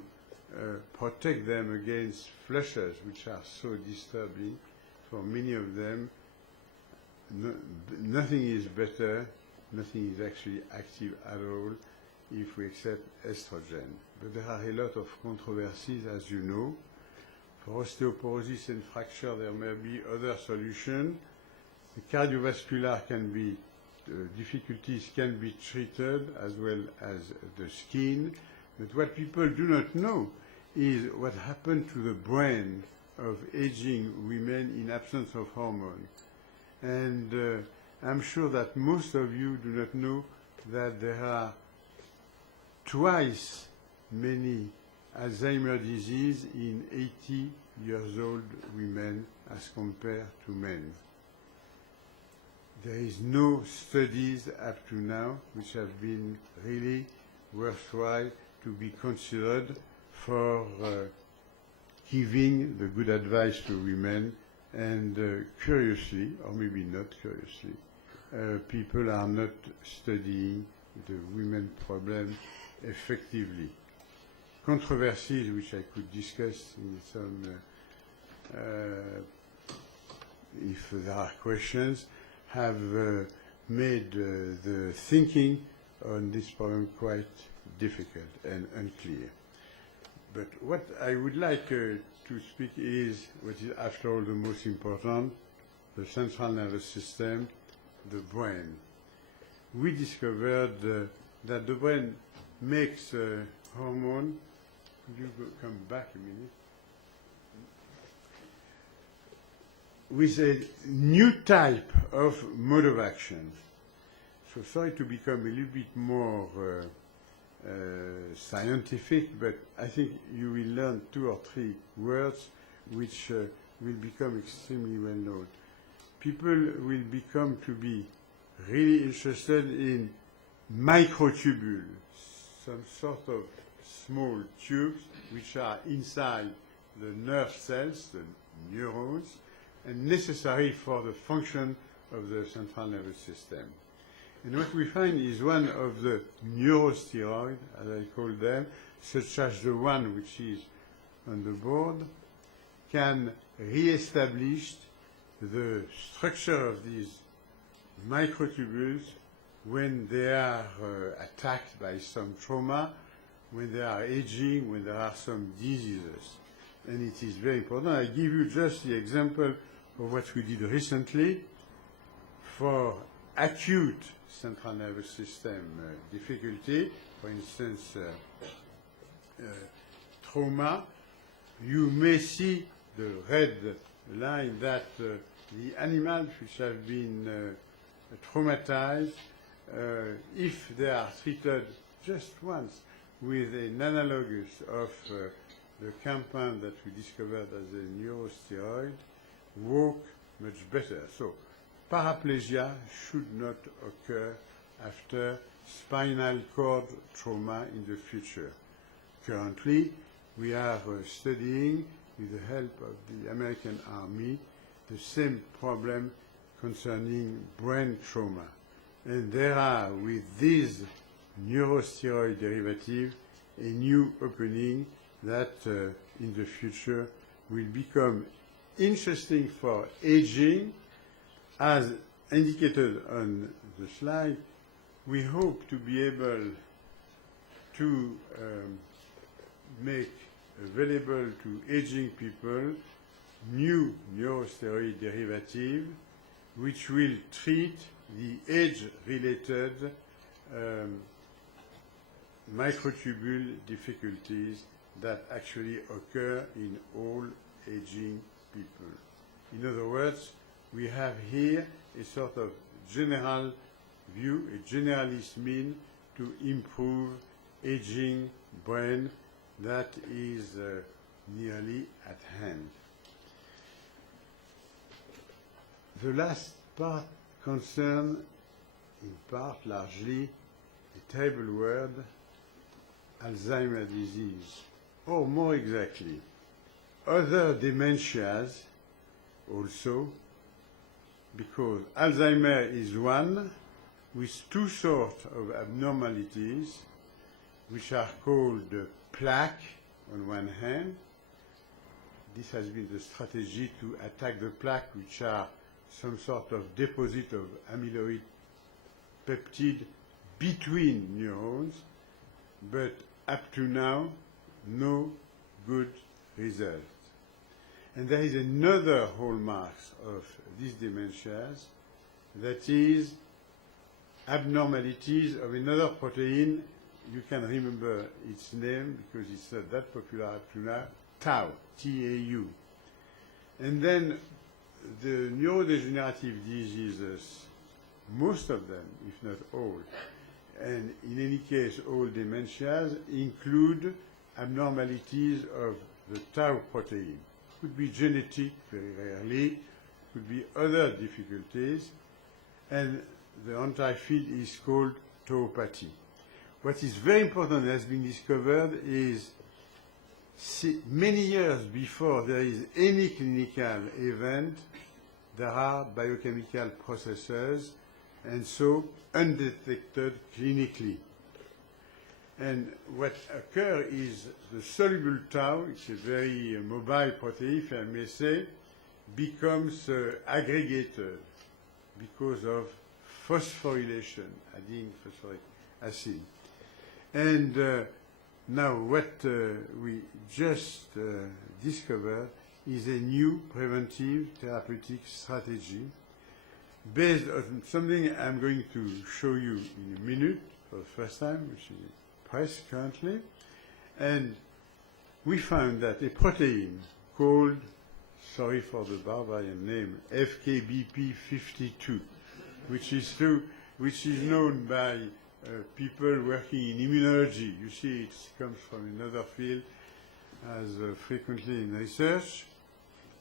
protect them against flushes, which are so disturbing. For many of them, nothing is better, nothing is actually active at all if we accept estrogen. But there are a lot of controversies, as you know. For osteoporosis and fracture, there may be other solutions. The cardiovascular can be, difficulties can be treated as well as the skin. But what people do not know is what happened to the brain of aging women in absence of hormone. And I'm sure that most of you do not know that there are twice many Alzheimer's disease in 80-years-old women as compared to men. There is no studies up to now which have been really worthwhile to be considered for giving the good advice to women, and curiously, or maybe not curiously, people are not studying the women problem effectively. Controversies which I could discuss in some, if there are questions, have made the thinking on this problem quite difficult and unclear. But what I would like to speak is what is after all the most important, the central nervous system, the brain. We discovered that the brain makes hormone. Could you come back a minute? With a new type of mode of action. So sorry to become a little bit more scientific, but I think you will learn 2 or 3 words which will become extremely well known. People will become to be really interested in microtubules, some sort of small tubes which are inside the nerve cells, the neurons, and necessary for the function of the central nervous system. And what we find is one of the neurosteroids, as I call them, such as the one which is on the board, can re-establish the structure of these microtubules when they are attacked by some trauma, when they are aging, when there are some diseases. And it is very important. I give you just the example of what we did recently for acute central nervous system difficulty, for instance, trauma. You may see the red line that the animals which have been traumatized, if they are treated just once with an analogous of the compound that we discovered as a neurosteroid, walk much better. So paraplegia should not occur after spinal cord trauma in the future. Currently, we are studying, with the help of the American Army, the same problem concerning brain trauma. And there are, with these neurosteroid derivatives, a new opening that in the future will become interesting for aging. As indicated on the slide, we hope to be able to make available to aging people new neurosteroid derivative which will treat the age-related microtubule difficulties that actually occur in all aging people. In other words, we have here a sort of general view, a generalist mean to improve aging brain that is nearly at hand. The last part concerns, in part, largely, the terrible word, Alzheimer's disease, or more exactly, other dementias also, because Alzheimer is one with two sorts of abnormalities, which are called plaque on one hand. This has been the strategy to attack the plaque, which are some sort of deposit of amyloid peptide between neurons, but up to now, no good result. And there is another hallmark of these dementias, that is abnormalities of another protein. You can remember its name because it's not that popular up to now, tau, T-A-U. And then the neurodegenerative diseases, most of them, if not all, and in any case all dementias, include abnormalities of the tau protein. Could be genetic, very rarely, could be other difficulties, and the anti-field is called tauopathy. What is very important and has been discovered is many years before there is any clinical event, there are biochemical processes, and so undetected clinically. And what occurs is the soluble tau, it's a very mobile protein, if I may say, becomes aggregated because of phosphorylation, adding phosphoric acid. And now what we just discovered is a new preventive therapeutic strategy based on something I'm going to show you in a minute for the first time, which is press currently. And we found that a protein called, sorry for the barbarian name, FKBP52, which is known by people working in immunology. You see, it comes from another field, as frequently in research,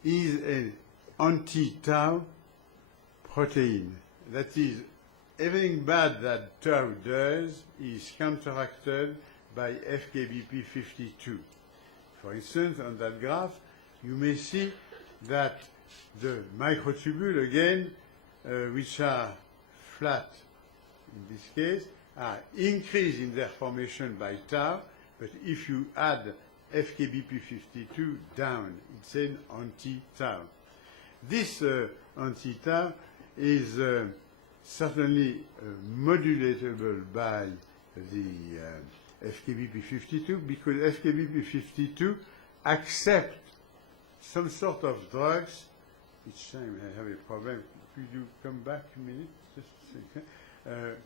is an anti-tau protein. That is, everything bad that tau does is counteracted by FKBP52. For instance, on that graph, you may see that the microtubule, again, which are flat in this case, are increased in their formation by tau, but if you add FKBP52 down, it's an anti-tau. This anti-tau is certainly modulatable by the FKBP52, because FKBP52 accept some sort of drugs. Each time I have a problem, could you come back a minute? Just a second.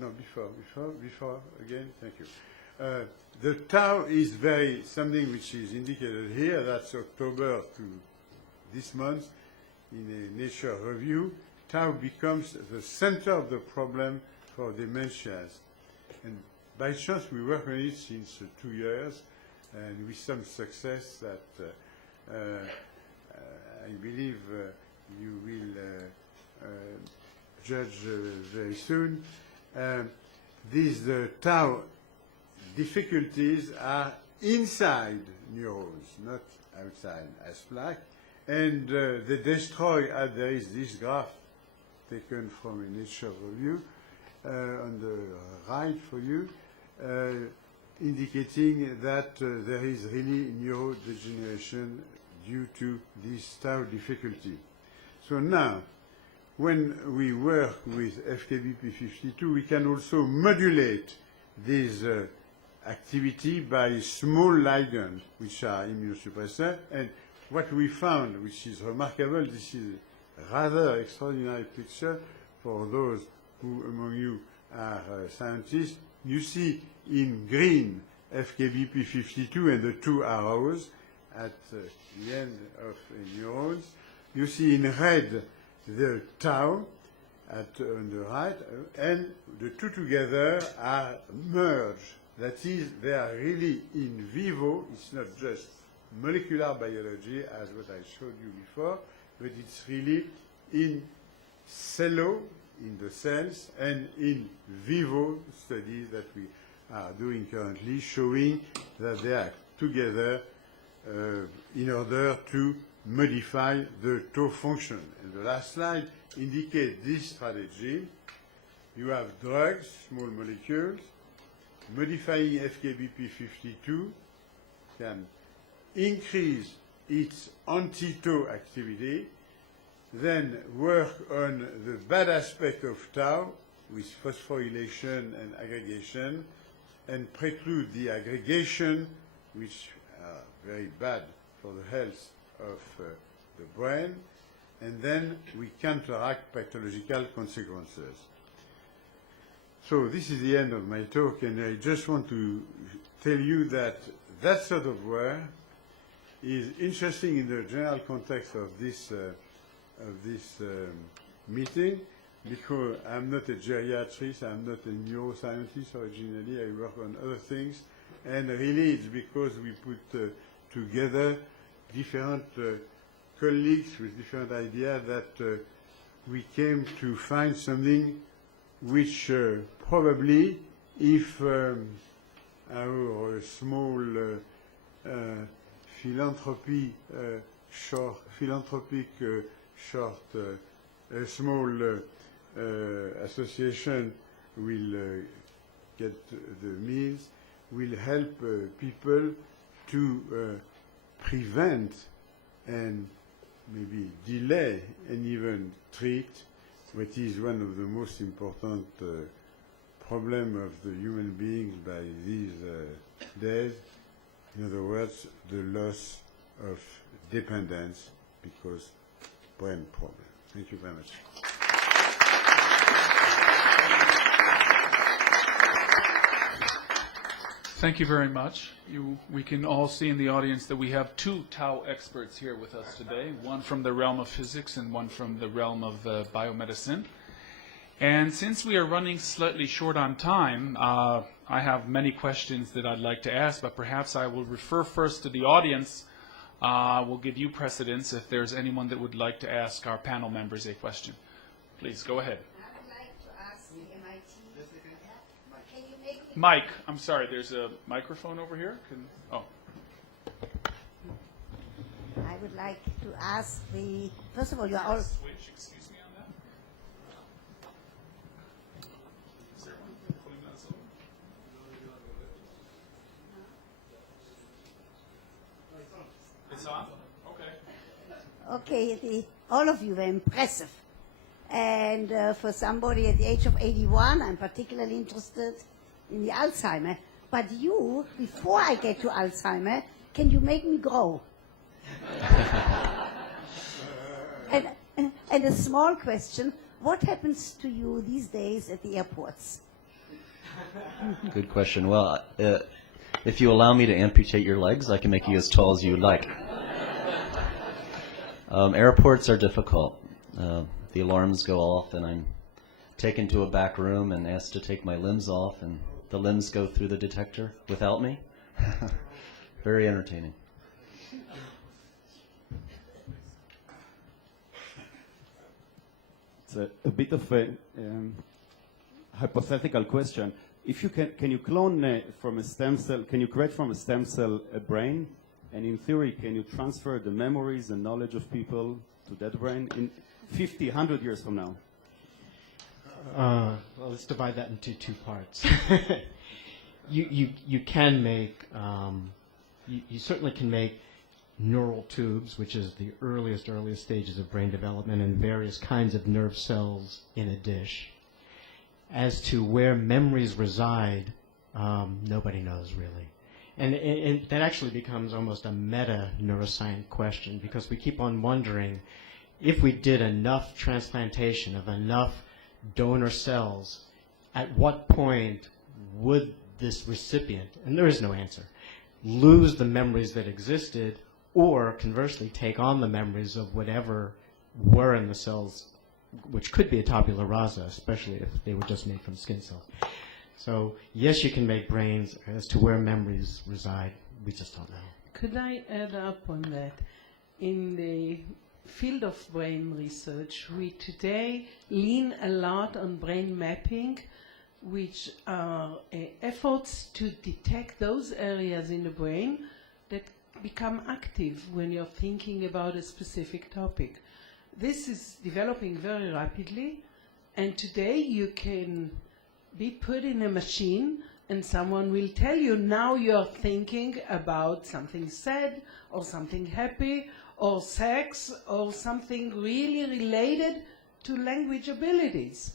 No, before again. Thank you. The tau is something which is indicated here. That's October to this month in a Nature review. Tau becomes the center of the problem for dementias. And by chance, we work on it since 2 years, and with some success that I believe you will judge very soon. These tau difficulties are inside neurons, not outside as plaque, and they destroy, there is this graph taken from a Nature review on the right for you, indicating that there is really neurodegeneration due to this tau difficulty. So now, when we work with FKBP52, we can also modulate this activity by small ligands, which are immunosuppressor. And what we found, which is remarkable, this is a rather extraordinary picture for those who among you are scientists. You see in green FKBP52 and the 2 arrows at the end of neurons. You see in red the tau on the right, and the two together are merged. That is, they are really in vivo. It's not just molecular biology as what I showed you before, but it's really in cello, in the cells, and in vivo studies that we are doing currently, showing that they are together in order to modify the tau function. And the last slide indicates this strategy. You have drugs, small molecules, modifying FKBP52 can increase its anti-tau activity, then work on the bad aspect of tau with phosphorylation and aggregation, and preclude the aggregation, which are very bad for the health of the brain, and then we counteract pathological consequences. So this is the end of my talk, and I just want to tell you that that sort of work is interesting in the general context of this meeting, because I'm not a geriatrist, I'm not a neuroscientist originally, I work on other things, and really it's because we put together different colleagues with different ideas that we came to find something which probably, if our small philanthropic small association will get the means, will help people to prevent and maybe delay and even treat what is one of the most important problems of the human beings by these days. In other words, the loss of dependence because brain problem. Thank you very much. Thank you very much. We can all see in the audience that we have 2 tau experts here with us today, one from the realm of physics and one from the realm of biomedicine. And since we are running slightly short on time, I have many questions that I'd like to ask, but perhaps I will refer first to the audience. We'll give you precedence if there's anyone that would like to ask our panel members a question. Please, go ahead. I would like to ask the MIT. Can you make me? Mike, I'm sorry, there's a microphone over here. I would like to ask the. First of all, you are all. Switch, excuse me on that. Is there one putting that over? It's on? Okay. Okay, all of you were impressive. And for somebody at the age of 81, I'm particularly interested in the Alzheimer. But you, before I get to Alzheimer, can you make me grow? And a small question, what happens to you these days at the airports? Good question. Well, if you allow me to amputate your legs, I can make you as tall as you would like. Airports are difficult. The alarms go off, and I'm taken to a back room and asked to take my limbs off, and the limbs go through the detector without me. Very entertaining. It's a bit of a hypothetical question. If you can you clone from a stem cell? Can you create from a stem cell a brain? And in theory, can you transfer the memories and knowledge of people to that brain in 50, 100 years from now? Well, let's divide that into two parts. You can make, you certainly can make neural tubes, which is the earliest stages of brain development, and various kinds of nerve cells in a dish. As to where memories reside, nobody knows really. And that actually becomes almost a meta neuroscience question, because we keep on wondering if we did enough transplantation of enough donor cells, at what point would this recipient, and there is no answer, lose the memories that existed, or conversely take on the memories of whatever were in the cells, which could be a tabula rasa, especially if they were just made from skin cells. So yes, you can make brains. As to where memories reside, we just don't know. Could I add up on that? In the field of brain research, we today lean a lot on brain mapping, which are efforts to detect those areas in the brain that become active when you're thinking about a specific topic. This is developing very rapidly, and today you can be put in a machine and someone will tell you, now you're thinking about something sad or something happy or sex or something really related to language abilities.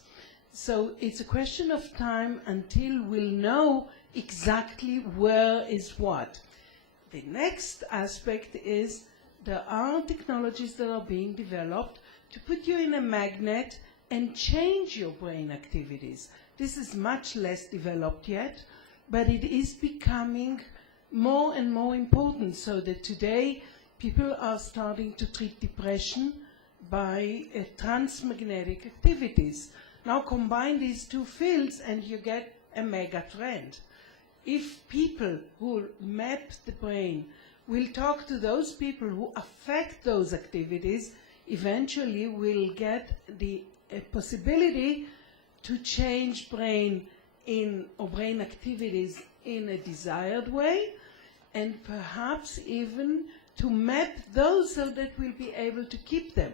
So it's a question of time until we'll know exactly where is what. The next aspect is there are technologies that are being developed to put you in a magnet and change your brain activities. This is much less developed yet, but it is becoming more and more important, so that today people are starting to treat depression by transmagnetic activities. Now combine these two fields and you get a mega trend. If people who map the brain will talk to those people who affect those activities, eventually we'll get the possibility to change brain or brain activities in a desired way, and perhaps even to map those so that we'll be able to keep them.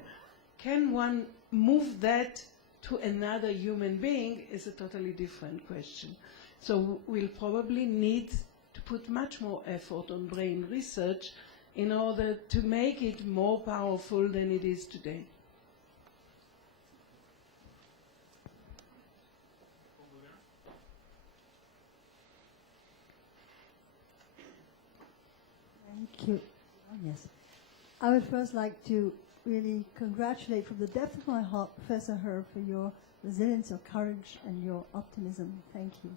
Can one move that to another human being is a totally different question. So we'll probably need to put much more effort on brain research in order to make it more powerful than it is today. Thank you. Yes. I would first like to really congratulate from the depth of my heart Professor Herr for your resilience, your courage, and your optimism. Thank you.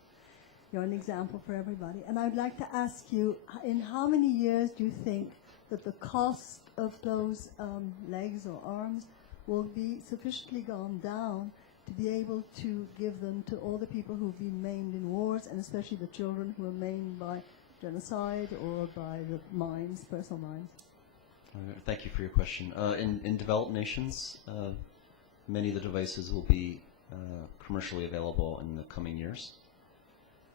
You're an example for everybody. And I'd like to ask you, in how many years do you think that the cost of those legs or arms will be sufficiently gone down to be able to give them to all the people who've been maimed in wars, and especially the children who are maimed by genocide or by the mines, personal mines? Thank you for your question. In developed nations, many of the devices will be commercially available in the coming years.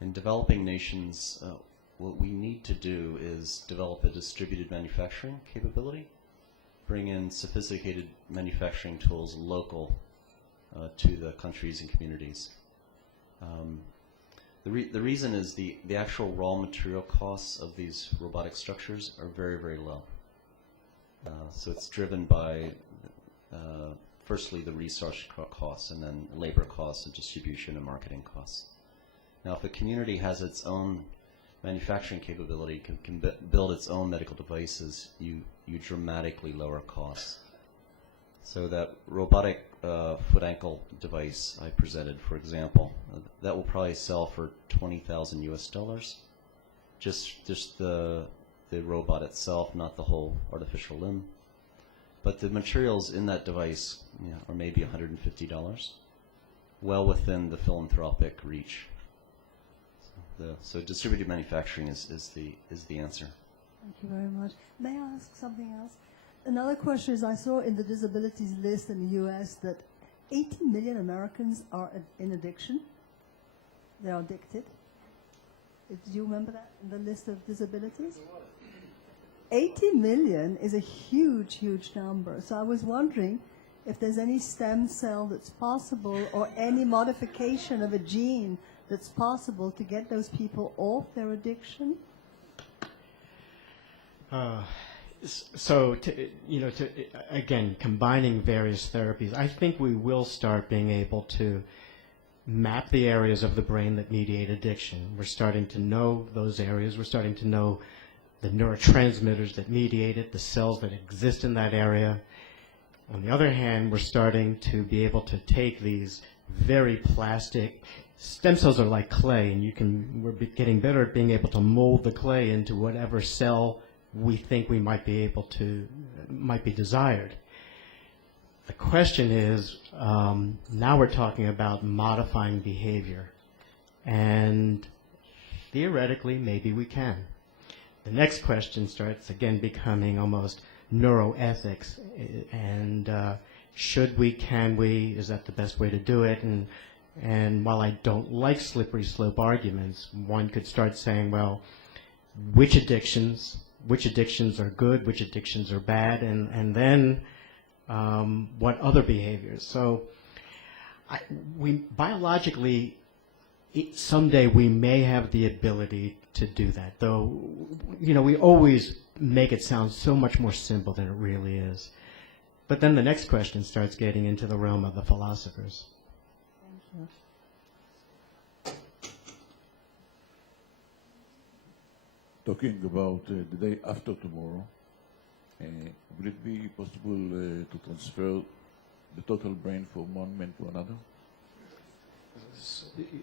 In developing nations, what we need to do is develop a distributed manufacturing capability, bring in sophisticated manufacturing tools local to the countries and communities. The reason is the actual raw material costs of these robotic structures are very, very low. So it's driven by, firstly the resource costs, and then labor costs and distribution and marketing costs. Now, if a community has its own manufacturing capability, can build its own medical devices, you dramatically lower costs. So that robotic foot ankle device I presented, for example, that will probably sell for $20,000 US. Just the robot itself, not the whole artificial limb. But the materials in that device are maybe $150, well within the philanthropic reach. So distributed manufacturing is the answer. Thank you very much. May I ask something else? Another question is, I saw in the disabilities list in the U.S. that 80 million Americans are in addiction. They are addicted. Do you remember that in the list of disabilities? 80 million is a huge, huge number. So I was wondering if there's any stem cell that's possible or any modification of a gene that's possible to get those people off their addiction. So, again, combining various therapies, I think we will start being able to map the areas of the brain that mediate addiction. We're starting to know those areas. We're starting to know the neurotransmitters that mediate it, the cells that exist in that area. On the other hand, we're starting to be able to take these very plastic stem cells are like clay, and we're getting better at being able to mold the clay into whatever cell we think we might be desired. The question is, now we're talking about modifying behavior, and theoretically, maybe we can. The next question starts again becoming almost neuroethics, and should we, can we, is that the best way to do it? And while I don't like slippery slope arguments, one could start saying, well, which addictions are good, which addictions are bad, and then what other behaviors. So biologically, someday we may have the ability to do that, though, we always make it sound so much more simple than it really is. But then the next question starts getting into the realm of the philosophers. Thank you. Talking about the day after tomorrow, will it be possible to transfer the total brain from one man to another?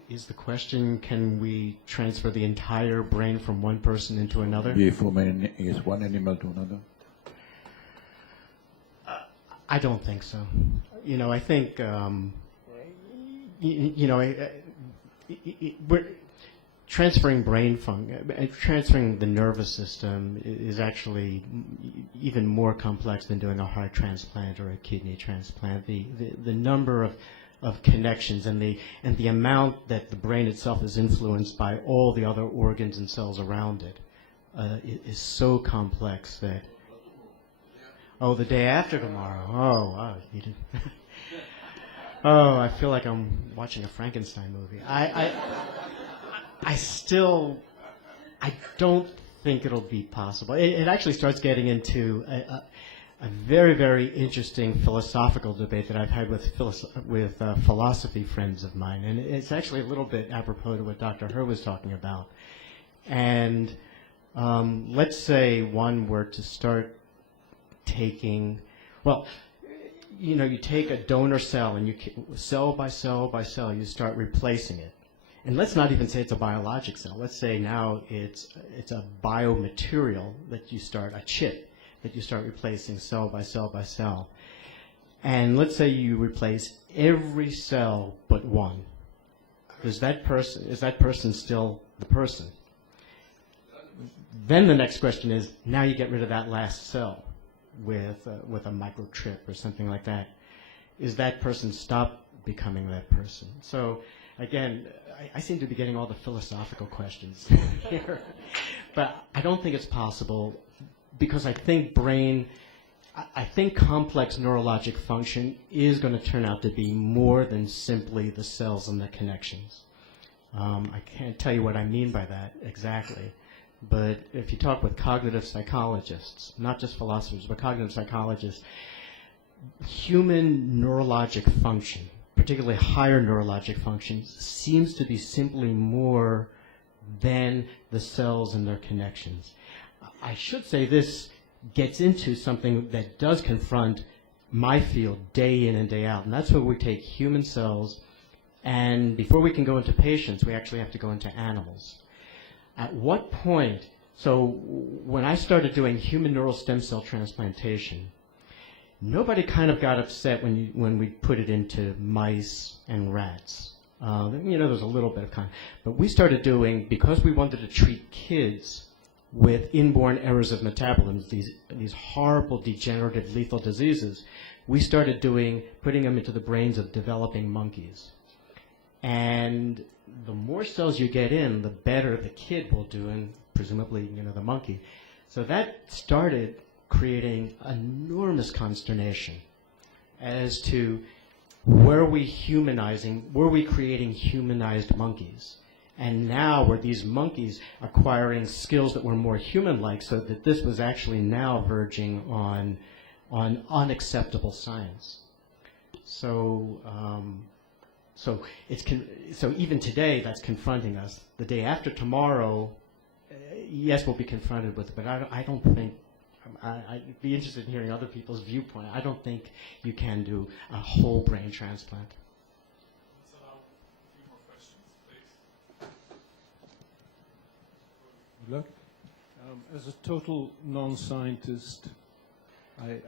Is the question, can we transfer the entire brain from one person into another? Yeah, from one animal to another? I don't think so. I think, we're transferring transferring the nervous system is actually even more complex than doing a heart transplant or a kidney transplant. The number of connections and the amount that the brain itself is influenced by all the other organs and cells around it is so complex that. Oh, the day after tomorrow. Oh, wow, you didn't. Oh, I feel like I'm watching a Frankenstein movie. I don't think it'll be possible. It actually starts getting into a very, very interesting philosophical debate that I've had with philosophy friends of mine, and it's actually a little bit apropos to what Dr. Herr was talking about. And let's say one were to start taking, you take a donor cell and cell by cell by cell, you start replacing it. And let's not even say it's a biologic cell. Let's say now it's a biomaterial a chip that you start replacing cell by cell by cell. And let's say you replace every cell but one. Is that person still the person? Then the next question is, now you get rid of that last cell with a microchip or something like that. Is that person stop becoming that person? So again, I seem to be getting all the philosophical questions here. But I don't think it's possible because I think complex neurologic function is going to turn out to be more than simply the cells and the connections. I can't tell you what I mean by that exactly. But if you talk with cognitive psychologists, not just philosophers, but cognitive psychologists, human neurologic function, particularly higher neurologic function, seems to be simply more than the cells and their connections. I should say this gets into something that does confront my field day in and day out, and that's where we take human cells, and before we can go into patients, we actually have to go into animals. At what point, so when I started doing human neural stem cell transplantation, nobody kind of got upset when we put it into mice and rats. There's a little bit of but we started doing, because we wanted to treat kids with inborn errors of metabolism, these horrible degenerative lethal diseases, we started putting them into the brains of developing monkeys. And the more cells you get in, the better the kid will do, and presumably, the monkey. So that started creating enormous consternation as to were we creating humanized monkeys? And now were these monkeys acquiring skills that were more human-like, so that this was actually now verging on unacceptable science. So so even today that's confronting us. The day after tomorrow, yes, we'll be confronted with it, but I don't think, I'd be interested in hearing other people's viewpoint. I don't think you can do a whole brain transplant. Let's allow a few more questions, please. Good luck. As a total non-scientist, I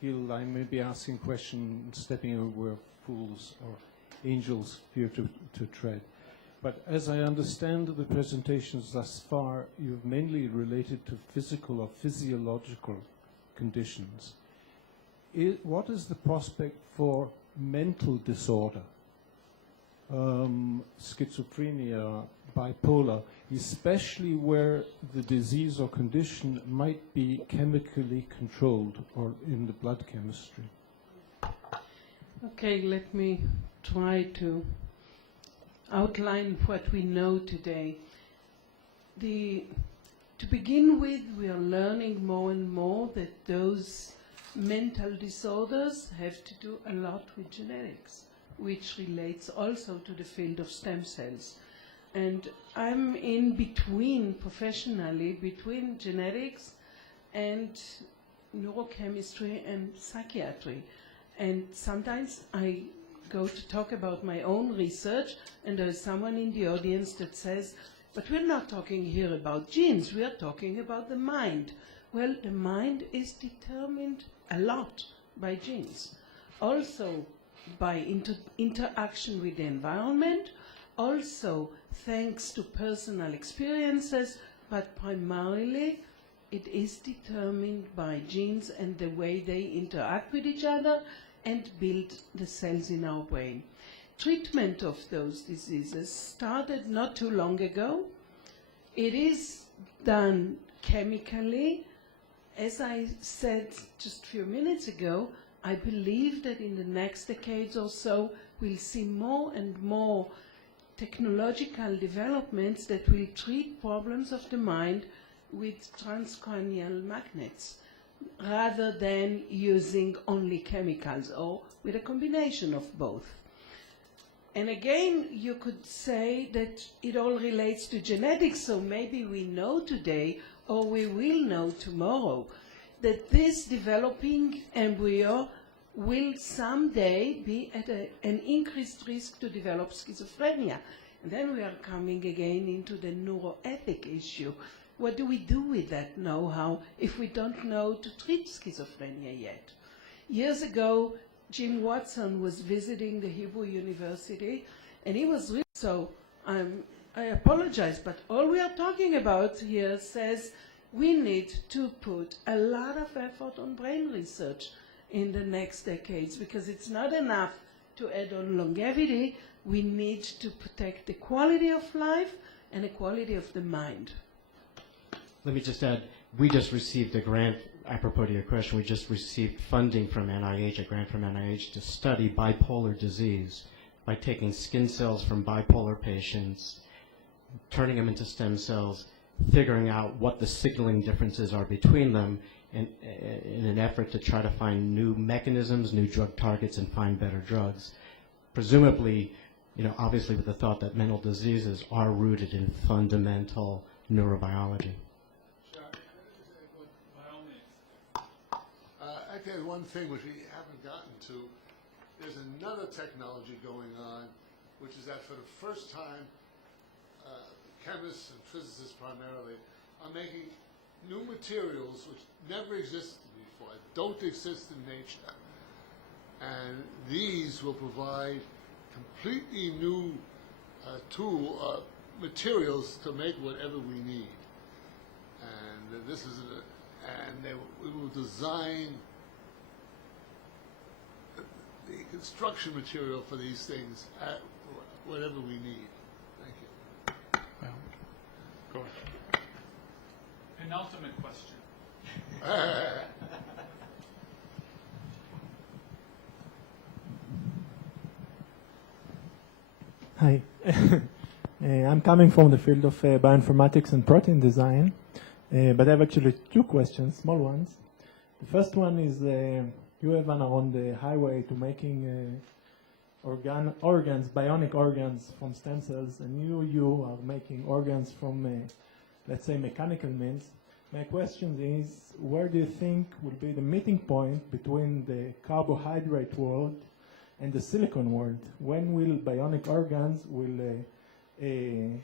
feel I may be asking questions, stepping over where fools or angels fear to tread. But as I understand the presentations thus far, you've mainly related to physical or physiological conditions. What is the prospect for mental disorder, schizophrenia, bipolar, especially where the disease or condition might be chemically controlled or in the blood chemistry? Okay, let me try to outline what we know today. To begin with, we are learning more and more that those mental disorders have to do a lot with genetics, which relates also to the field of stem cells. And I'm in between, professionally, between genetics and neurochemistry and psychiatry. And sometimes I go to talk about my own research, and there's someone in the audience that says, but we're not talking here about genes, we are talking about the mind. Well, the mind is determined a lot by genes. Also by interaction with the environment, also thanks to personal experiences, but primarily it is determined by genes and the way they interact with each other and build the cells in our brain. Treatment of those diseases started not too long ago. It is done chemically. As I said just a few minutes ago, I believe that in the next decades or so, we'll see more and more technological developments that will treat problems of the mind with transcranial magnets, rather than using only chemicals or with a combination of both. And again, you could say that it all relates to genetics, so maybe we know today, or we will know tomorrow, that this developing embryo will someday be at an increased risk to develop schizophrenia. And then we are coming again into the neuroethic issue. What do we do with that know-how if we don't know to treat schizophrenia yet? Years ago, Jim Watson was visiting the Hebrew University, and he was really, so I apologize, but all we are talking about here says we need to put a lot of effort on brain research in the next decades, because it's not enough to add on longevity. We need to protect the quality of life and the quality of the mind. Let me just add, we just received a grant, apropos to your question, we just received funding from NIH, a grant from NIH, to study bipolar disease by taking skin cells from bipolar patients, turning them into stem cells, figuring out what the signaling differences are between them in an effort to try to find new mechanisms, new drug targets, and find better drugs. Presumably, obviously with the thought that mental diseases are rooted in fundamental neurobiology. I think one thing which we haven't gotten to, there's another technology going on, which is that for the first time, chemists and physicists primarily are making new materials which never existed before, don't exist in nature. And these will provide completely new materials to make whatever we need. And this is, we will design the construction material for these things at whatever we need. Thank you. Well, go ahead. Penultimate question. Hi. I'm coming from the field of bioinformatics and protein design, but I have actually two questions, small ones. The first one is, you have on the highway to making organs, bionic organs from stem cells, and you are making organs from, let's say, mechanical means. My question is, where do you think will be the meeting point between the carbohydrate world and the silicon world? When will bionic organs will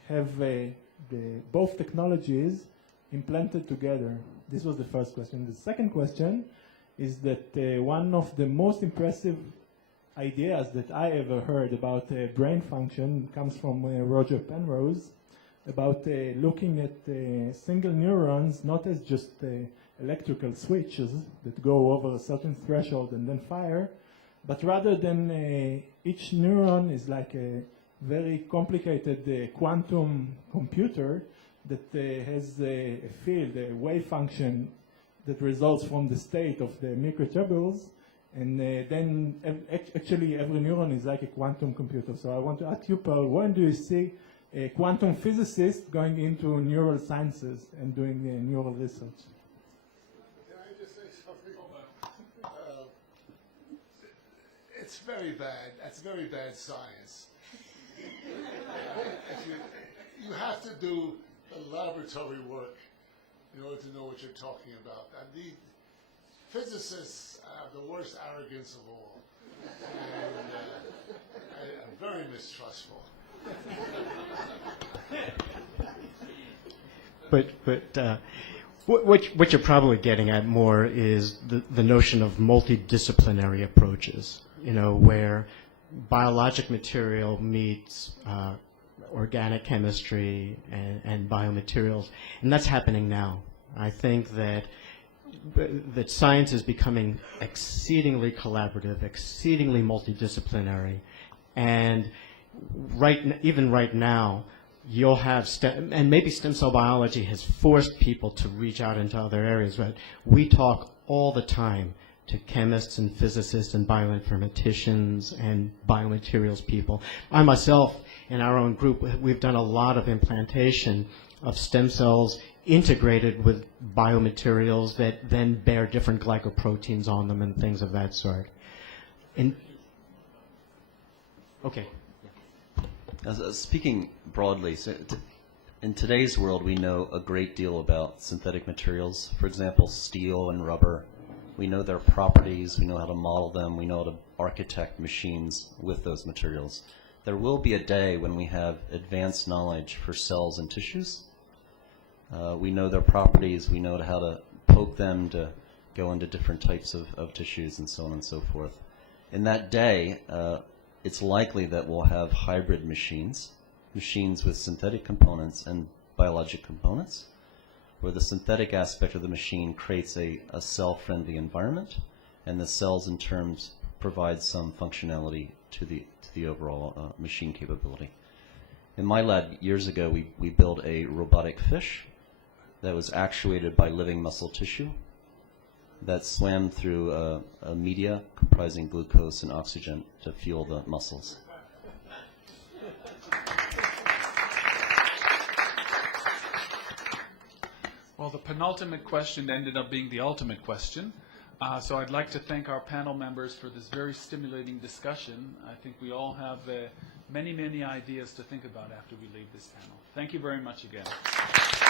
have both technologies implanted together? This was the first question. The second question is that one of the most impressive ideas that I ever heard about brain function comes from Roger Penrose, about looking at single neurons not as just electrical switches that go over a certain threshold and then fire, but rather than each neuron is like a very complicated quantum computer that has a field, a wave function that results from the state of the microtubules, and then actually every neuron is like a quantum computer. So I want to ask you, Paul, when do you see a quantum physicist going into neural sciences and doing neural research? Can I just say something? It's very bad. That's very bad science. You have to do the laboratory work in order to know what you're talking about. And the physicists have the worst arrogance of all. And I'm very mistrustful. But what you're probably getting at more is the notion of multidisciplinary approaches, where biologic material meets organic chemistry and biomaterials, and that's happening now. I think that science is becoming exceedingly collaborative, exceedingly multidisciplinary, and even right now, you'll have and maybe stem cell biology has forced people to reach out into other areas, but we talk all the time to chemists and physicists and bioinformaticians and biomaterials people. I myself, in our own group, we've done a lot of implantation of stem cells integrated with biomaterials that then bear different glycoproteins on them and things of that sort. Okay. Speaking broadly, in today's world, we know a great deal about synthetic materials. For example, steel and rubber. We know their properties. We know how to model them. We know how to architect machines with those materials. There will be a day when we have advanced knowledge for cells and tissues. We know their properties. We know how to poke them to go into different types of tissues and so on and so forth. In that day, it's likely that we'll have hybrid machines with synthetic components and biologic components, where the synthetic aspect of the machine creates a cell-friendly environment, and the cells in terms provide some functionality to the overall machine capability. In my lab years ago, we built a robotic fish that was actuated by living muscle tissue that swam through a media comprising glucose and oxygen to fuel the muscles. Well, the penultimate question ended up being the ultimate question. So I'd like to thank our panel members for this very stimulating discussion. I think we all have many, many ideas to think about after we leave this panel. Thank you very much again.